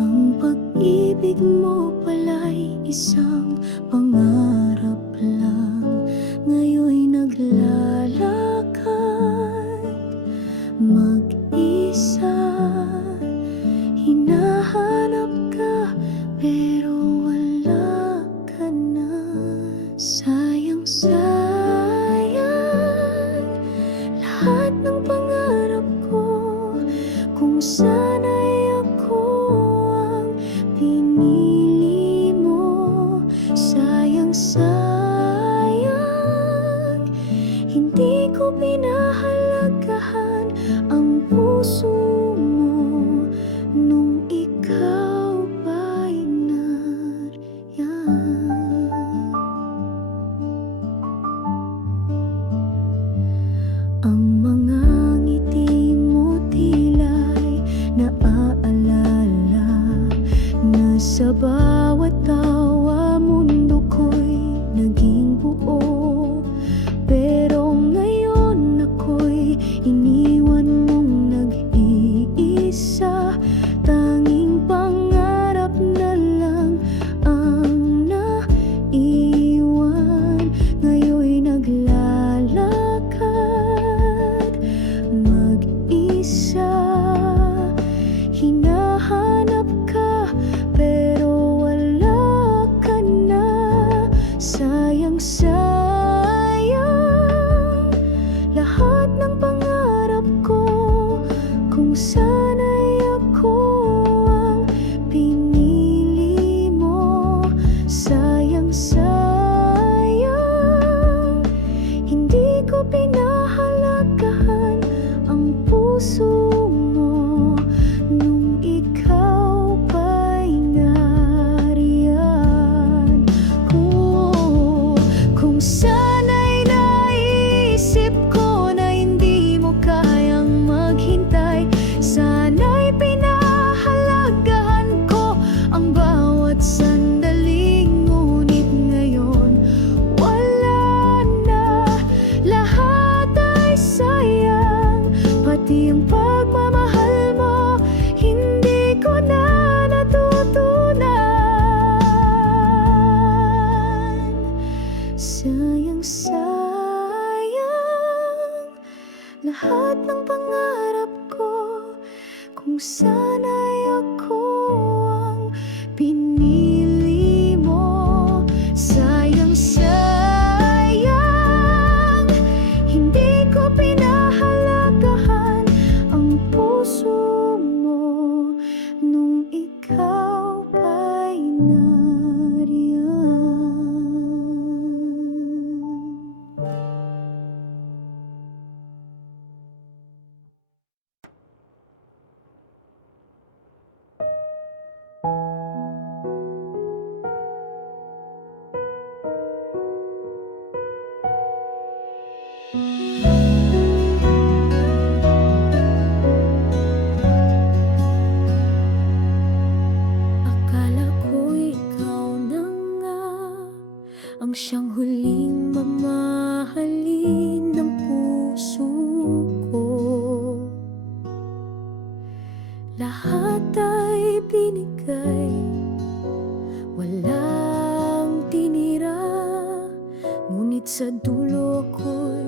ang pag-ibig mo pala'y isang pangarap lang. Ngayon'y naglalakad mag-isa, hinahanap ka pero wala ka na. Sayang, sayang lahat ng pangarap ko. Kung sana'y ako ang pinili mo. Sayang, sayang hindi ko pinahalagahan ang puso mo nung ikaw pa'y nariyan. Ang mga ngiti mo tila'y naaalala na sa bawat tawa mundo ko'y naging buo. Pero ngayon ako lahat ng pangarap ko, kung sana'y ako ang pinili mo. Sayang, sayang, hindi ko pinahalagahan ang puso mo nung ikaw pa'y nariyan. Akala ko ikaw na nga ang siyang huling mamahalin ng puso ko. Lahat ay binigay, walang tinira, ngunit sa dulo ko'y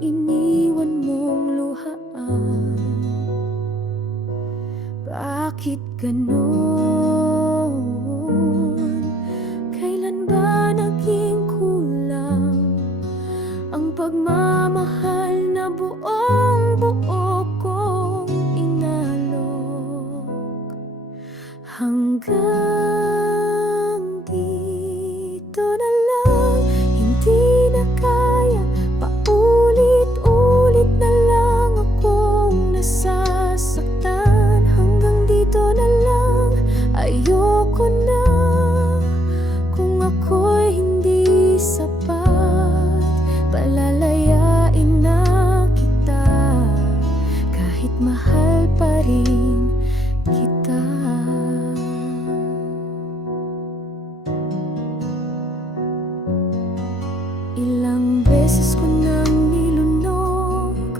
iniwan mong luhaan. Bakit ganon? Kailan ba naging kulang ang pagmamahal na buong-buo kong inalok? Hanggang dito na lang, hindi na kaya, paulit-ulit na lang akong nasasaktan. Hanggang dito na lang, ayoko na. Kung ako'y hindi sapat, palalayain na kita, kahit mahal pa rin kita. Ilang beses ko nang nilunok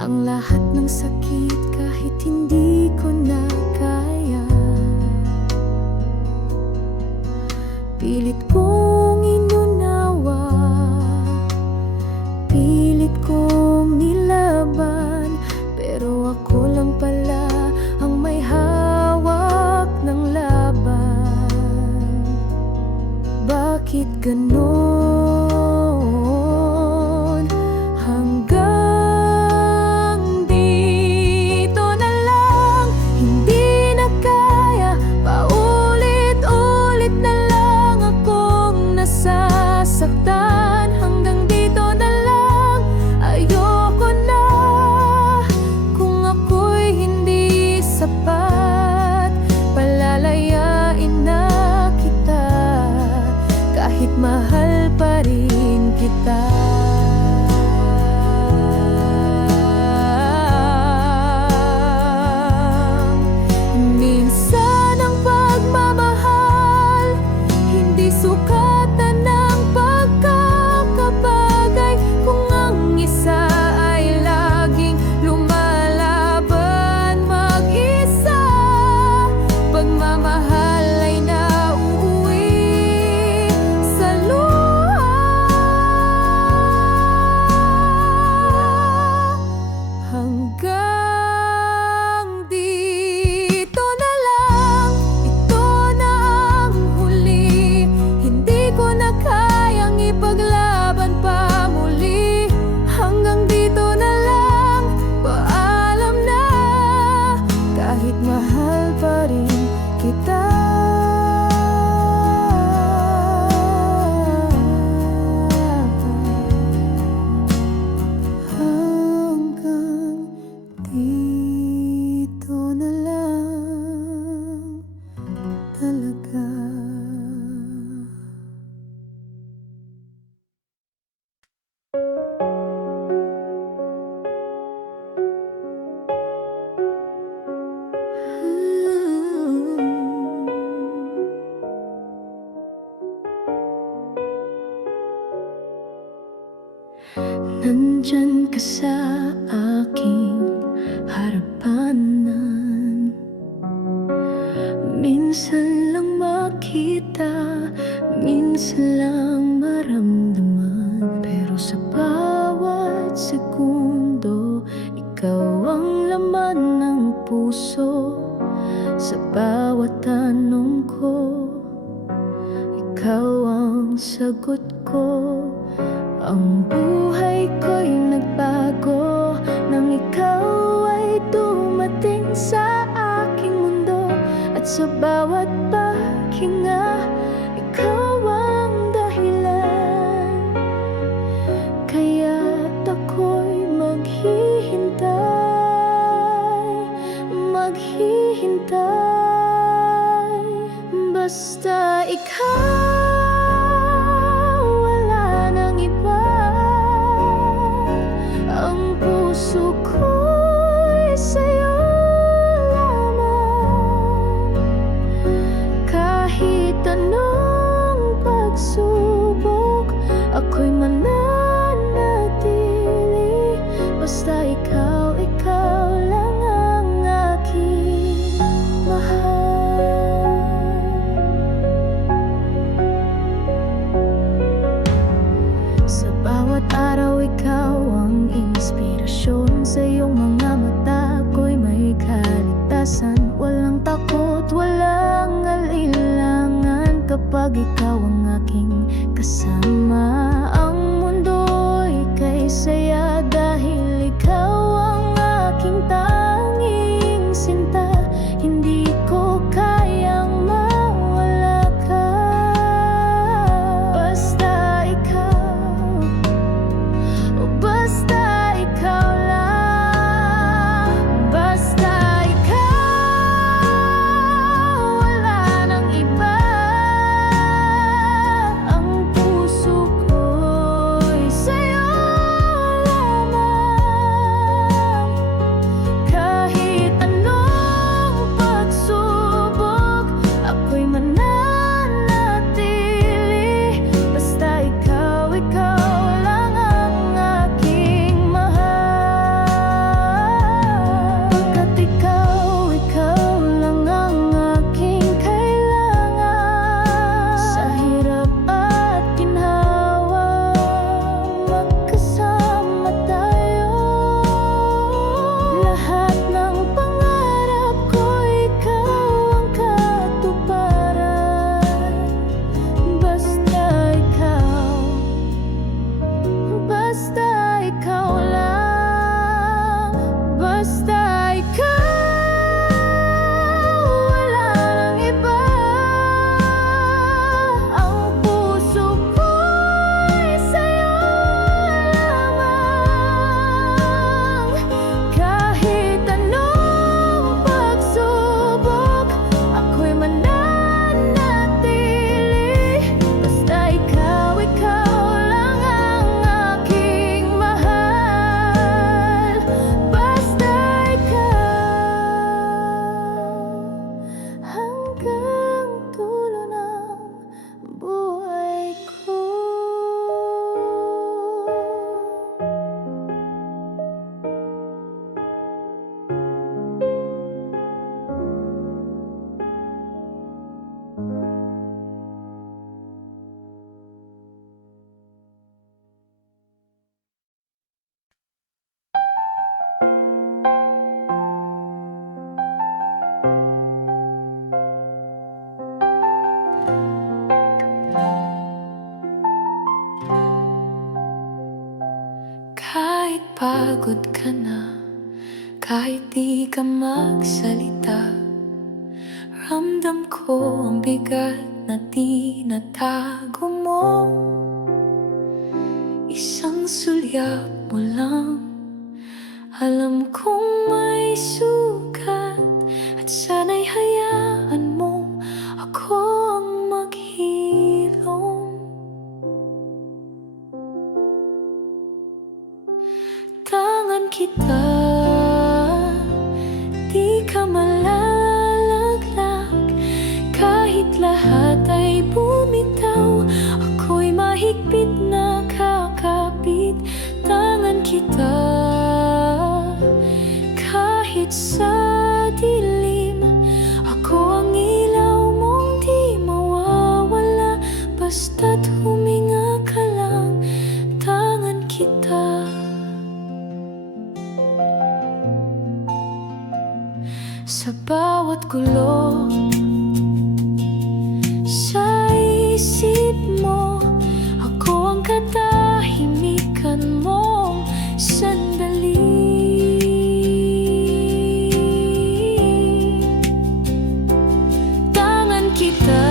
ang lahat ng sakit, kahit hindi ko na kaya. Pilit kong inunawa, pilit kong nilaban, pero ako lang pala ang may hawak ng laban. Bakit ganon? Hanggang dito na lang, hindi na kaya, paulit-ulit na lang akong nasasaktan. Hanggang dito na lang, ayoko na. Kung ako'y hindi sapat, palalayain na kita, kahit mahal pa rin kita. Minsan ang pagmamahal hindi sukatan ng pagkakabagay, kung ang isa ay laging lumalaban mag-isa. Pagmamahal ay nauuwi sa luha. Hanggang dito na lang, ito na ang huli. Hindi ko na kayang ipaglaban pa muli. Hanggang dito na lang, paalam na, kahit mahal pa rin kita. Hanggang dito na lang talaga. Nandyan ka sa aking harapanan, minsan lang makita, minsan lang maramdaman, pero sa bawat segundo puso. Sa bawat tanong ko, ikaw ang sagot ko. Ang buhay ko'y nagbago nang ikaw ay dumating sa aking mundo. At sa bawat paghinga, ikaw ang dahilan. Kaya't ako'y maghihintay. Basta ikaw, wala nang iba. Ang puso ko'y sa'yo lamang. Kahit anong pagsubok, ako'y mananatili. Basta ikaw, ikaw lang ang aking mahal. Sa bawat araw, ikaw ang inspirasyon. Sa iyong mga mata ko'y may kaligtasan. Walang takot, walang alinlangan kapag ikaw ang aking kasama. Ang mundo'y kay saya dahil ikaw ang aking tanging sinta. Hindi ko kayang mawala ka. Basta ikaw, basta ikaw lang. Basta ikaw, wala nang iba. Ang puso ko'y sa'yo lamang. Kahit anong pagsubok, ako'y mananatili. Basta ikaw, ikaw lang ang aking mahal. Pagkat ikaw, ikaw lang ang aking kailangan. Sa hirap at ginhawa, magkasama tayo. Lahat ng pangarap ko, ikaw ang katuparan. Basta ikaw, basta ikaw lang. Basta ikaw, wala nang iba. Ang puso ko'y sa'yo lamang. Kahit anong pagsubok, ako'y mananatili. Basta ikaw, ikaw lang ang aking mahal. Basta ikaw, hanggang dulo ng buhay ko. Kahit pagod ka na, kahit di ka magsalita, ramdam ko ang bigat na tinatago mo. Isang sulyap mo lang, alam kong may sugat. At sana'y hayaan mong ako ang maghilom. Tangan kita, di ka malalaglag. Kahit lahat ay bumitaw, ako'y mahigpit na kakapit. Tangan kita, kahit sa dilim, ako ang ilaw mong di mawawala. Basta't huminga ka lang, tangan kita. Sa bawat kulog sa isip mo, ako ang katahimikan mong sandali. Tangan kita,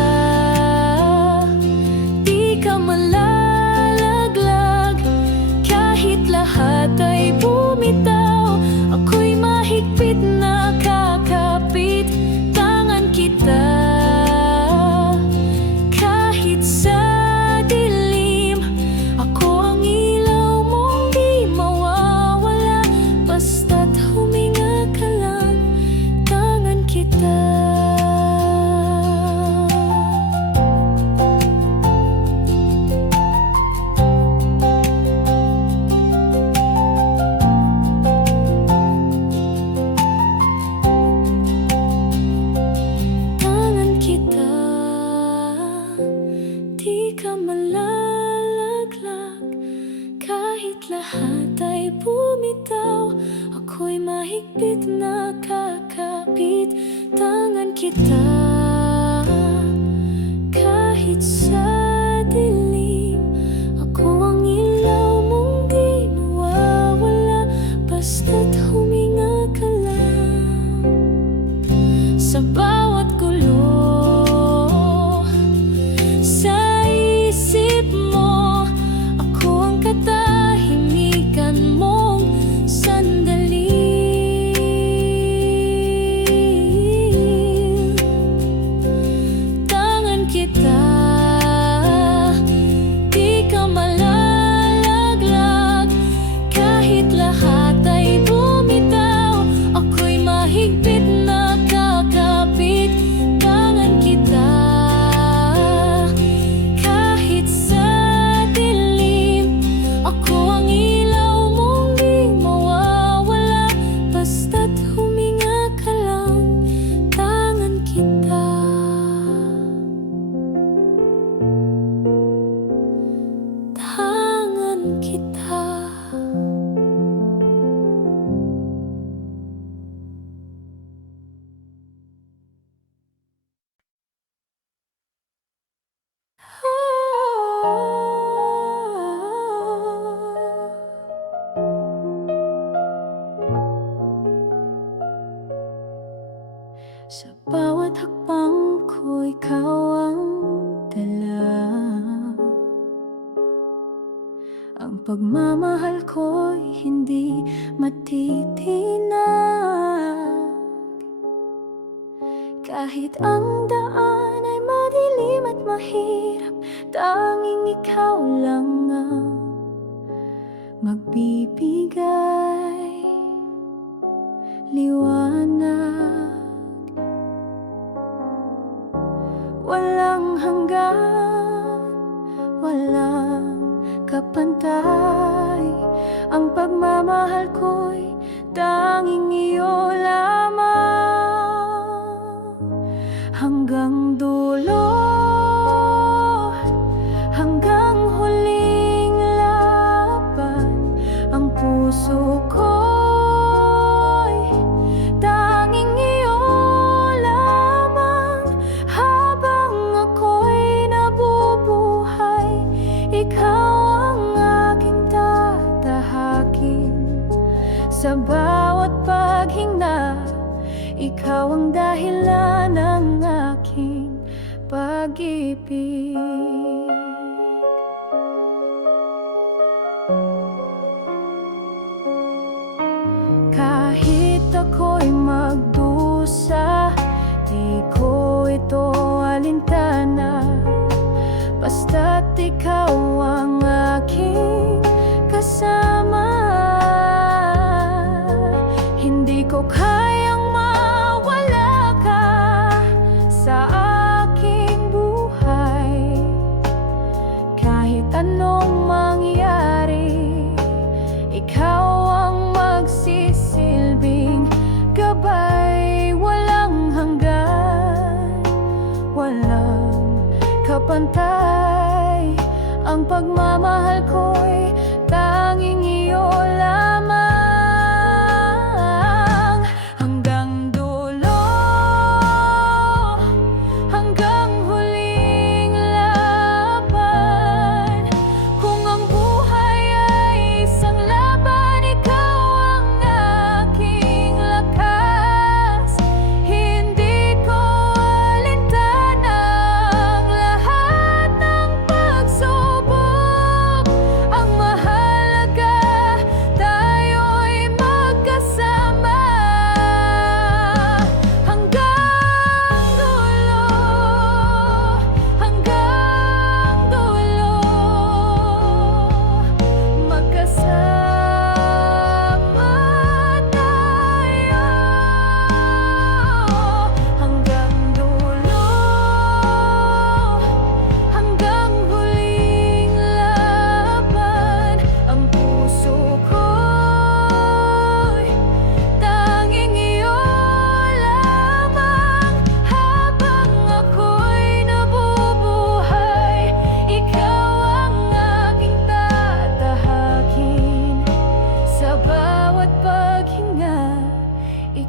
di ka malalaglag. Kahit lahat ay bumitaw, ako'y mahigpit na kakapit. Tangan kita, kahit sa dilim, ako ang ilaw mong di mawawala. Basta't huminga ka lang, tangan kita. Di ka malalaglag, kahit lahat ay bumitaw, ako'y mahigpit na kakapit. Tangan kita, kahit sa dilim, ako ang ilaw mong di mawawala. Basta't huminga ka lang. Sa bawat gulo sa isip mo, ako ang katahimikan mong sandali. Tangan kita, di ka malalaglag. Kahit lahat ay bumitaw, ako'y mahigpit na kakapit. Tangan kita, kahit sa dilim, ako ang ilaw mong di mawawala. Basta't huminga ka lang, tangan kita. Tangan kita. Sa bawat hakbang ko, ikaw ang dala. Ang pagmamahal ko'y hindi matitinag. Kahit ang daan ay madilim at mahirap, tanging ikaw lang ang magbibigay liwanag. Walang hanggan, walang kapantay. Ang pagmamahal ko'y tanging iyo lamang. Hanggang dulo, hanggang huling laban, ang puso ko'y tanging iyo lamang. Habang ako'y nabubuhay, ikaw ang aking tatahakin. Sa bawat paghinga, ikaw ang dahilan ng aking pag-ibig. Kahit ako'y magdusa, di ko ito alintana. Basta't ikaw ang aking kasama. Hindi ko kayang mawala ka sa aking buhay. Kahit anong mangyari, ikaw ang magsisilbing gabay. Walang hanggan, walang kapantay. Ang pagmamahal ko'y tanging iyo lamang.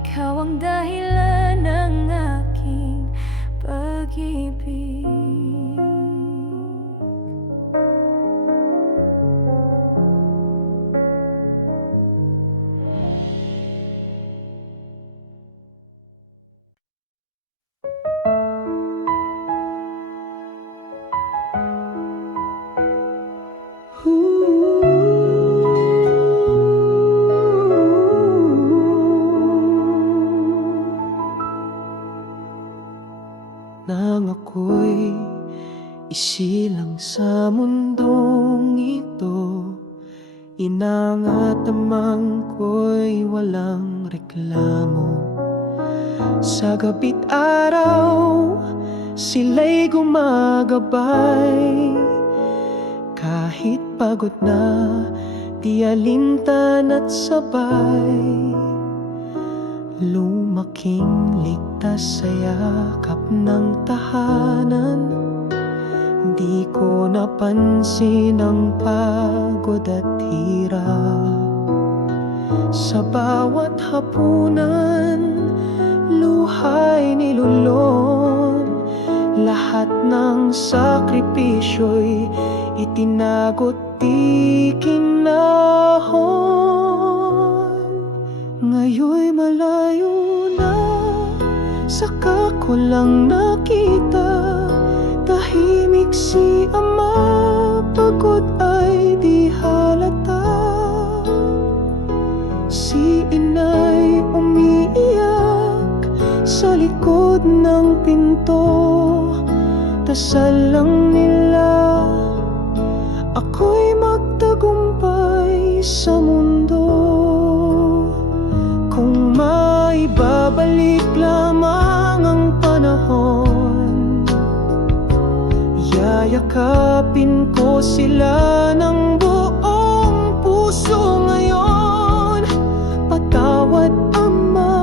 ikaw ang dahilan ng aking pag-ibig. Nang ako'y isilang sa mundong ito, inangatamang ko'y walang reklamo. Sa gabi't araw, sila'y gumagabay. Kahit pagod na, di alintan at sabay. Lumaking ligtas sa yakap ng tahanan. Di ko napansin ang pagod at hirap. Sa bawat hapunan, luha'y nilulon. Lahat ng sakripisyo'y itinago't di kinahon. Ngayon'y malayo na, saka ko lang nakita. Tahimik si ama, pagod ay di halata. Si inay umiiyak sa likod ng pinto. Dasal lang nila ako'y magtagumpay sa mundo. Kung maibabalik lamang ang panahon, yayakapin ko sila ng buong puso ngayon. Patawad Ama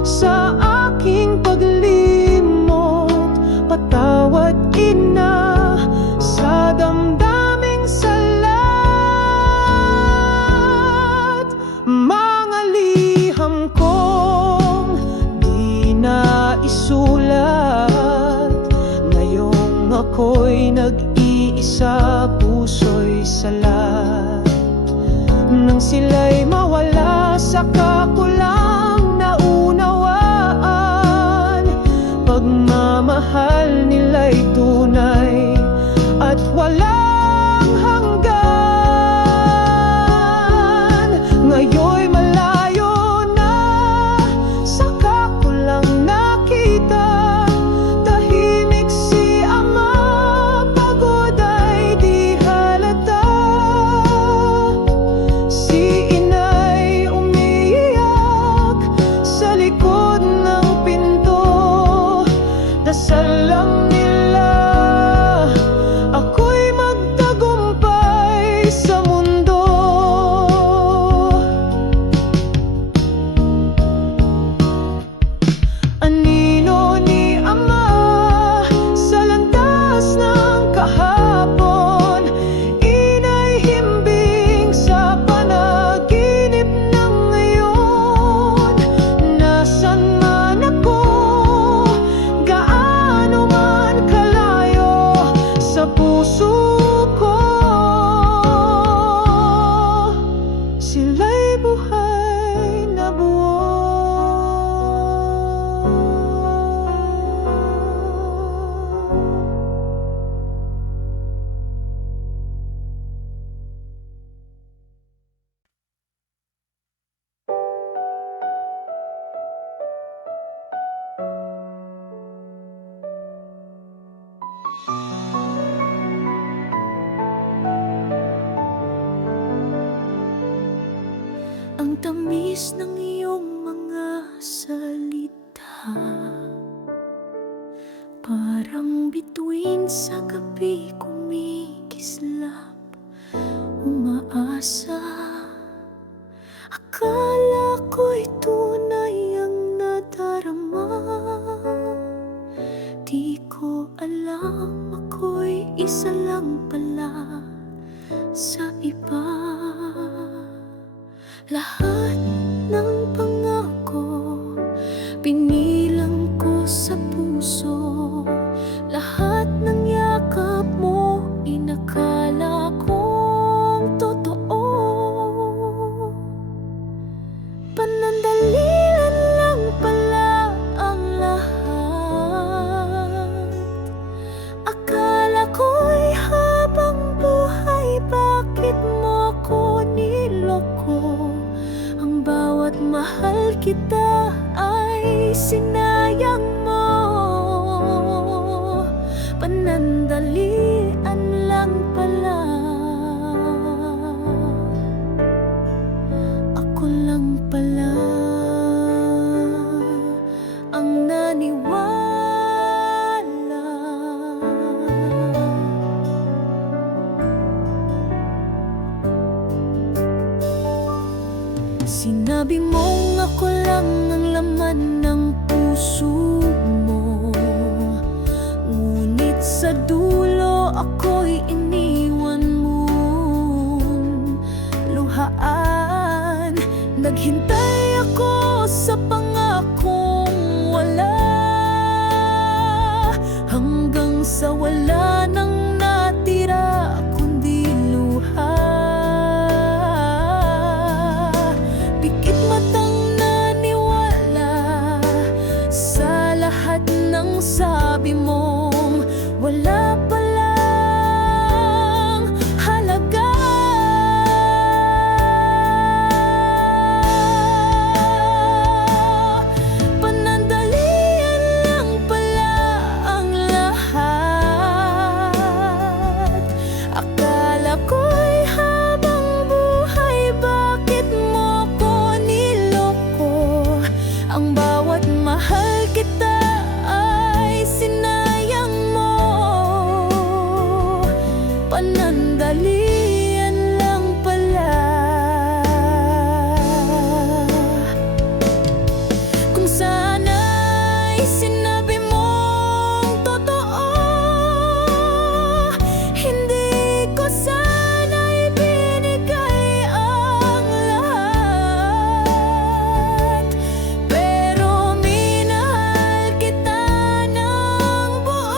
sa aking paglimot. Patawad Ina sa damdaming salat. Mga liham kong di na isulat. Ngayong ako'y nag-iisa, puso'y salat. Nang sila'y mawala, saka ko lang naunawaan. Pagmamahal nila'y tunay at walang hanggan. Ngayon'y malayo na, saka ko lang nakita. Tahimik si ama, pagod ay di halata. Si inay umiiyak sa likod ng pinto. Dasal lang nila ako'y magtagumpay sa mundo. Anino ni ama sa landas ng kahapon. Inay himbing sa panaginip ng ngayon. Nasaan man ako, gaano man kalayo, sa puso ko sila'y buhay na buo. Ang tamis ng iyong mga salita, parang bituin sa gabi kumikislap. Umaasa, akala ko'y tunay ang nadarama. Di ko alam ako'y isa lang pala sa iba. Lahat ng pangako mahal kita ay sinayang mo. Panandalian lang pala. Ako lang pala ang naniwala. Sinabi mong ako lang ang laman ng puso mo, ngunit sa dulo ako'y iniwan mong luhaan. Naghintay ako sa pangakong wala, hanggang sa wala nang natira kundi luha. Pikit matang naniwala sa lahat ng sabi mong wala palang halaga. Panandalian lang pala ang lahat. Akala ko'y habang buhay, bakit mo ko niloko? Ang bawat mahal kita ay sinayang mo. Panandalian lang pala. Kung sana'y sinabi mong totoo, hindi ko sana'y binigay ang lahat. Pero minahal kita ng buo,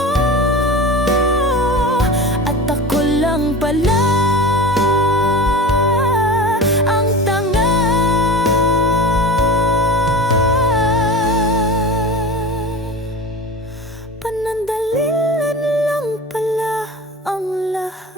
at ako lang pala ang tanga. Panandalian lang pala ang lahat.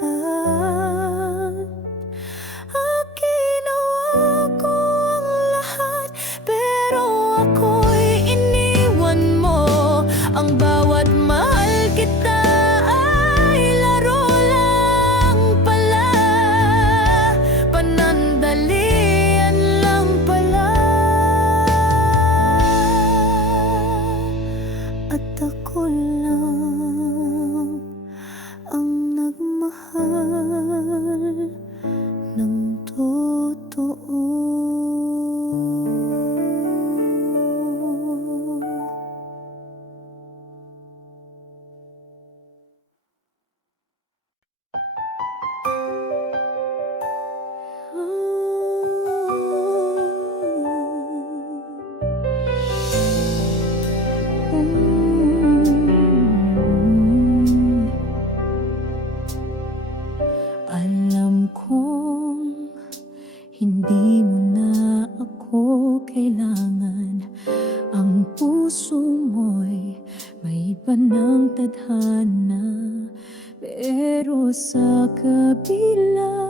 Ginawa ko ang lahat, pero ako'y iniwan mo. Ang bawat mahal kita ay laro lang pala. Panandalian lang pala. At ako lang ang nagmahal ng totoo. Alam kong hindi mo na ako kailangan. Ang puso mo'y may iba ng tadhana. Pero sa kabila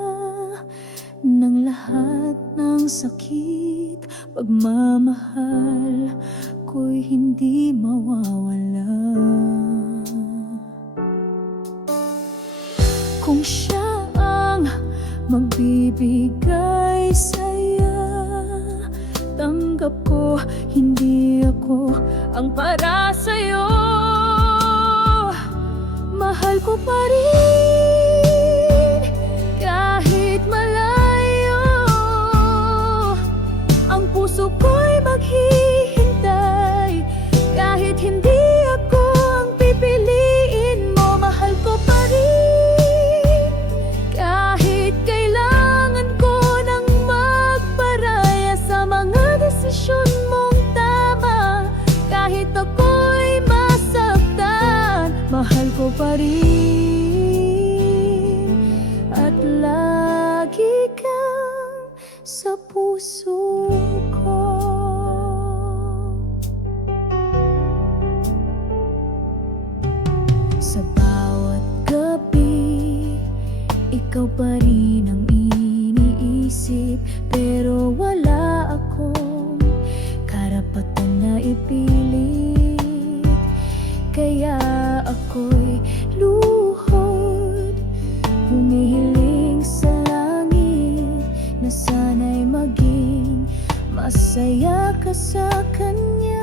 ng lahat ng sakit, pagmamahal ko'y hindi mawawala. Kung siya ang magbibigay saya, tanggap ko, hindi ako ang para sa'yo. Mahal ko pa rin kahit malayo. Ang puso ko'y maghihintay kahit hindi ako ang pipiliin mo. Mahal ko pa rin kahit kailangan ko nang magparaya sa mga desisyon mong tama. Kahit ako'y masaktan, mahal ko pa rin. masaya ka sa kanya.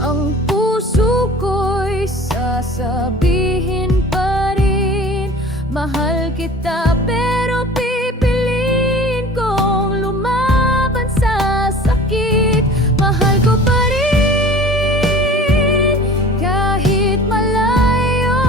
Ang puso ko'y sasabihin pa rin, mahal kita, pero pipiliin kong lumaban sa sakit. Mahal ko pa rin kahit malayo.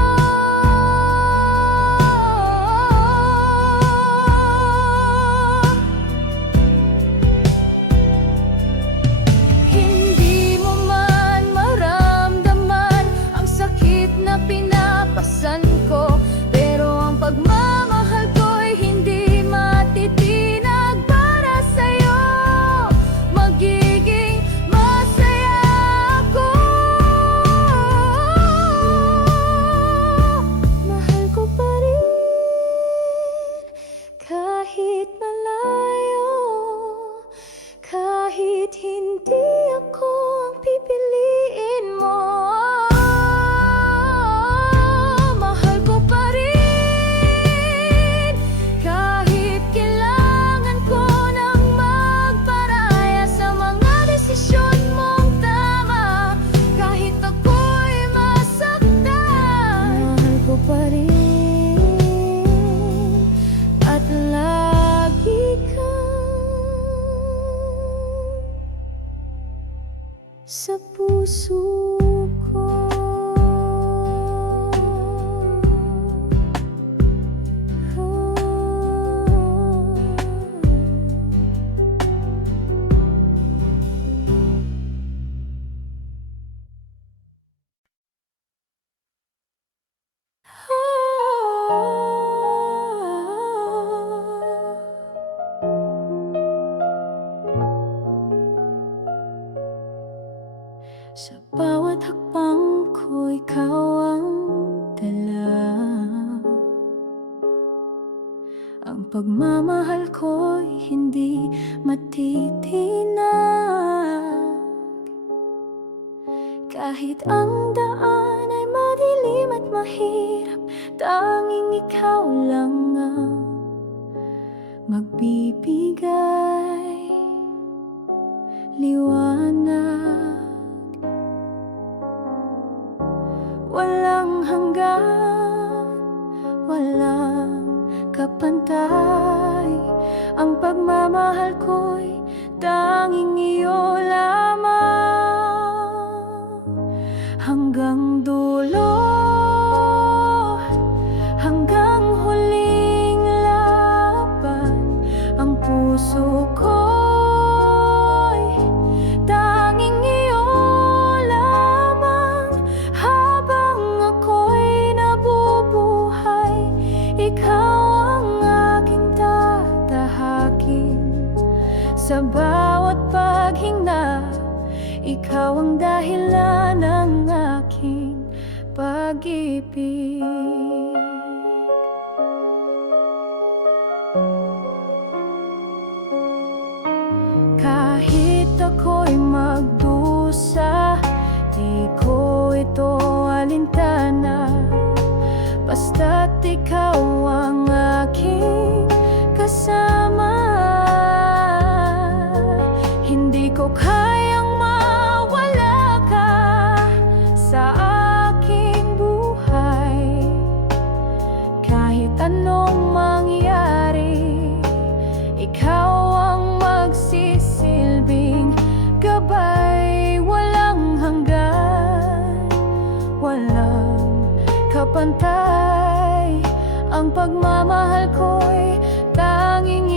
Hindi mo man maramdaman ang sakit na pinapasan ko, pero ang pagmamahal ko'y hindi matitinag para sa'yo. Magiging masaya ako. Mahal ko pa rin kahit malayo, kahit hindi ako ang pipiliin mo. Mahal ko pa rin kahit kailangan ko nang magparaya sa mga desisyon mong tama, kahit ako'y masaktan. Mahal ko pa rin at lagi kang sa puso ko. Sa bawat hakbang ko, ikaw ang dala. Ang pagmamahal ko'y hindi matitinag, kahit ang daan ay madilim at mahirap. Tanging ikaw lang ang magbibigay liwanag. Walang hanggan, walang kapantay. Ang pagmamahal ko'y tanging iyo lamang. Hanggang dulo, hanggang huling laban, ang puso ko'y tanging iyo lamang. Habang ako'y nabubuhay, ikaw ang aking tatahakin. Sa bawat paghinga, ikaw ang dahilan ng aking pag-ibig. Kahit ako'y magdusa, di ko ito alintana, basta't ikaw ang aking kasama. Hindi ko kayang mawala ka sa aking buhay. Kahit anong mangyari, ikaw ang magsisilbing gabay. Walang hanggan, walang kapantay. Ang pagmamahal ko'y tanging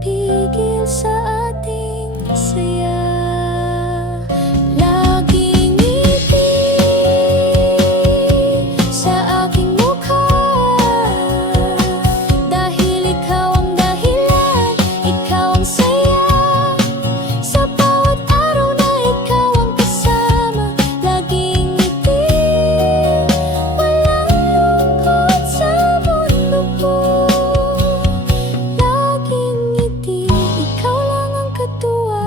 makapigil sa ating saya. Laging ngiti sa aking mukha, dahil ikaw ang dahilan, ikaw ang saya. Sa bawat araw na ikaw ang kasama, laging ngiti, walang lungkot sa mundo ko. Laging ngiti, ikaw lang ang katuwa,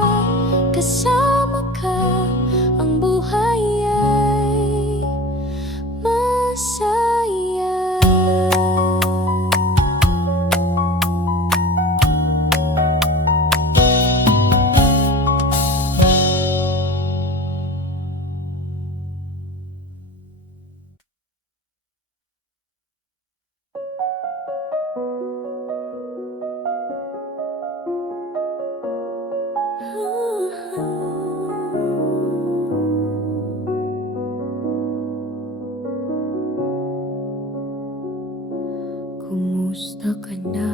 kasama ka, ang buhay ay masaya. Kumusta ka na,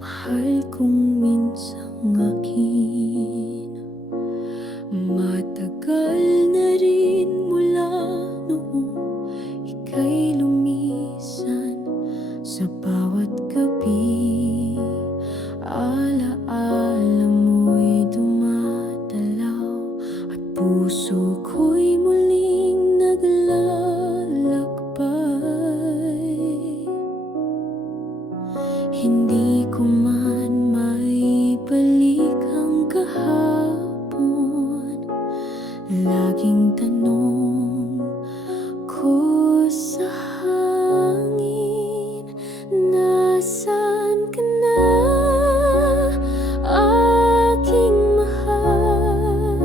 mahal kong minsang akin? Matagal na rin mula noong ika'y lumisan. Sa bawat gabi, alaala mo'y dumadalaw, at puso ko'y muling naglalakbay. Hindi ko man maibalik ang kahapon, laging tanong ko sa hangin, nasaan ka na, aking mahal?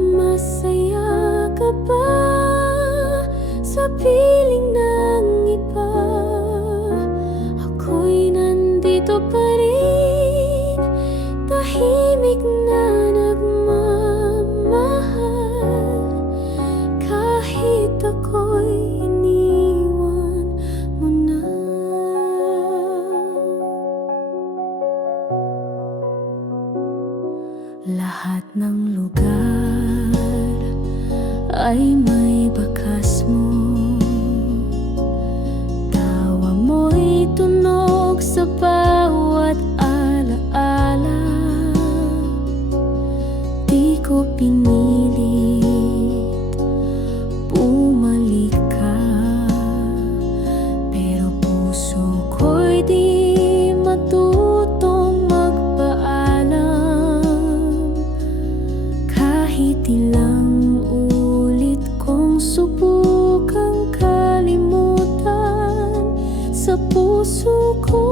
Masaya ka ba sa piling ng iba? Ako'y nandito pa rin, tahimik na nagmamahal, kahit ako'y iniwan mo na. Lahat ng lugar ay may bakas mo, tawa mo'y tunog sa bawat alaala. Di ko pinilit bumalik ka, pero puso ko'y di matutong magpaalam. Kahit ilang ulit kong subukang kalimutan, sa puso ko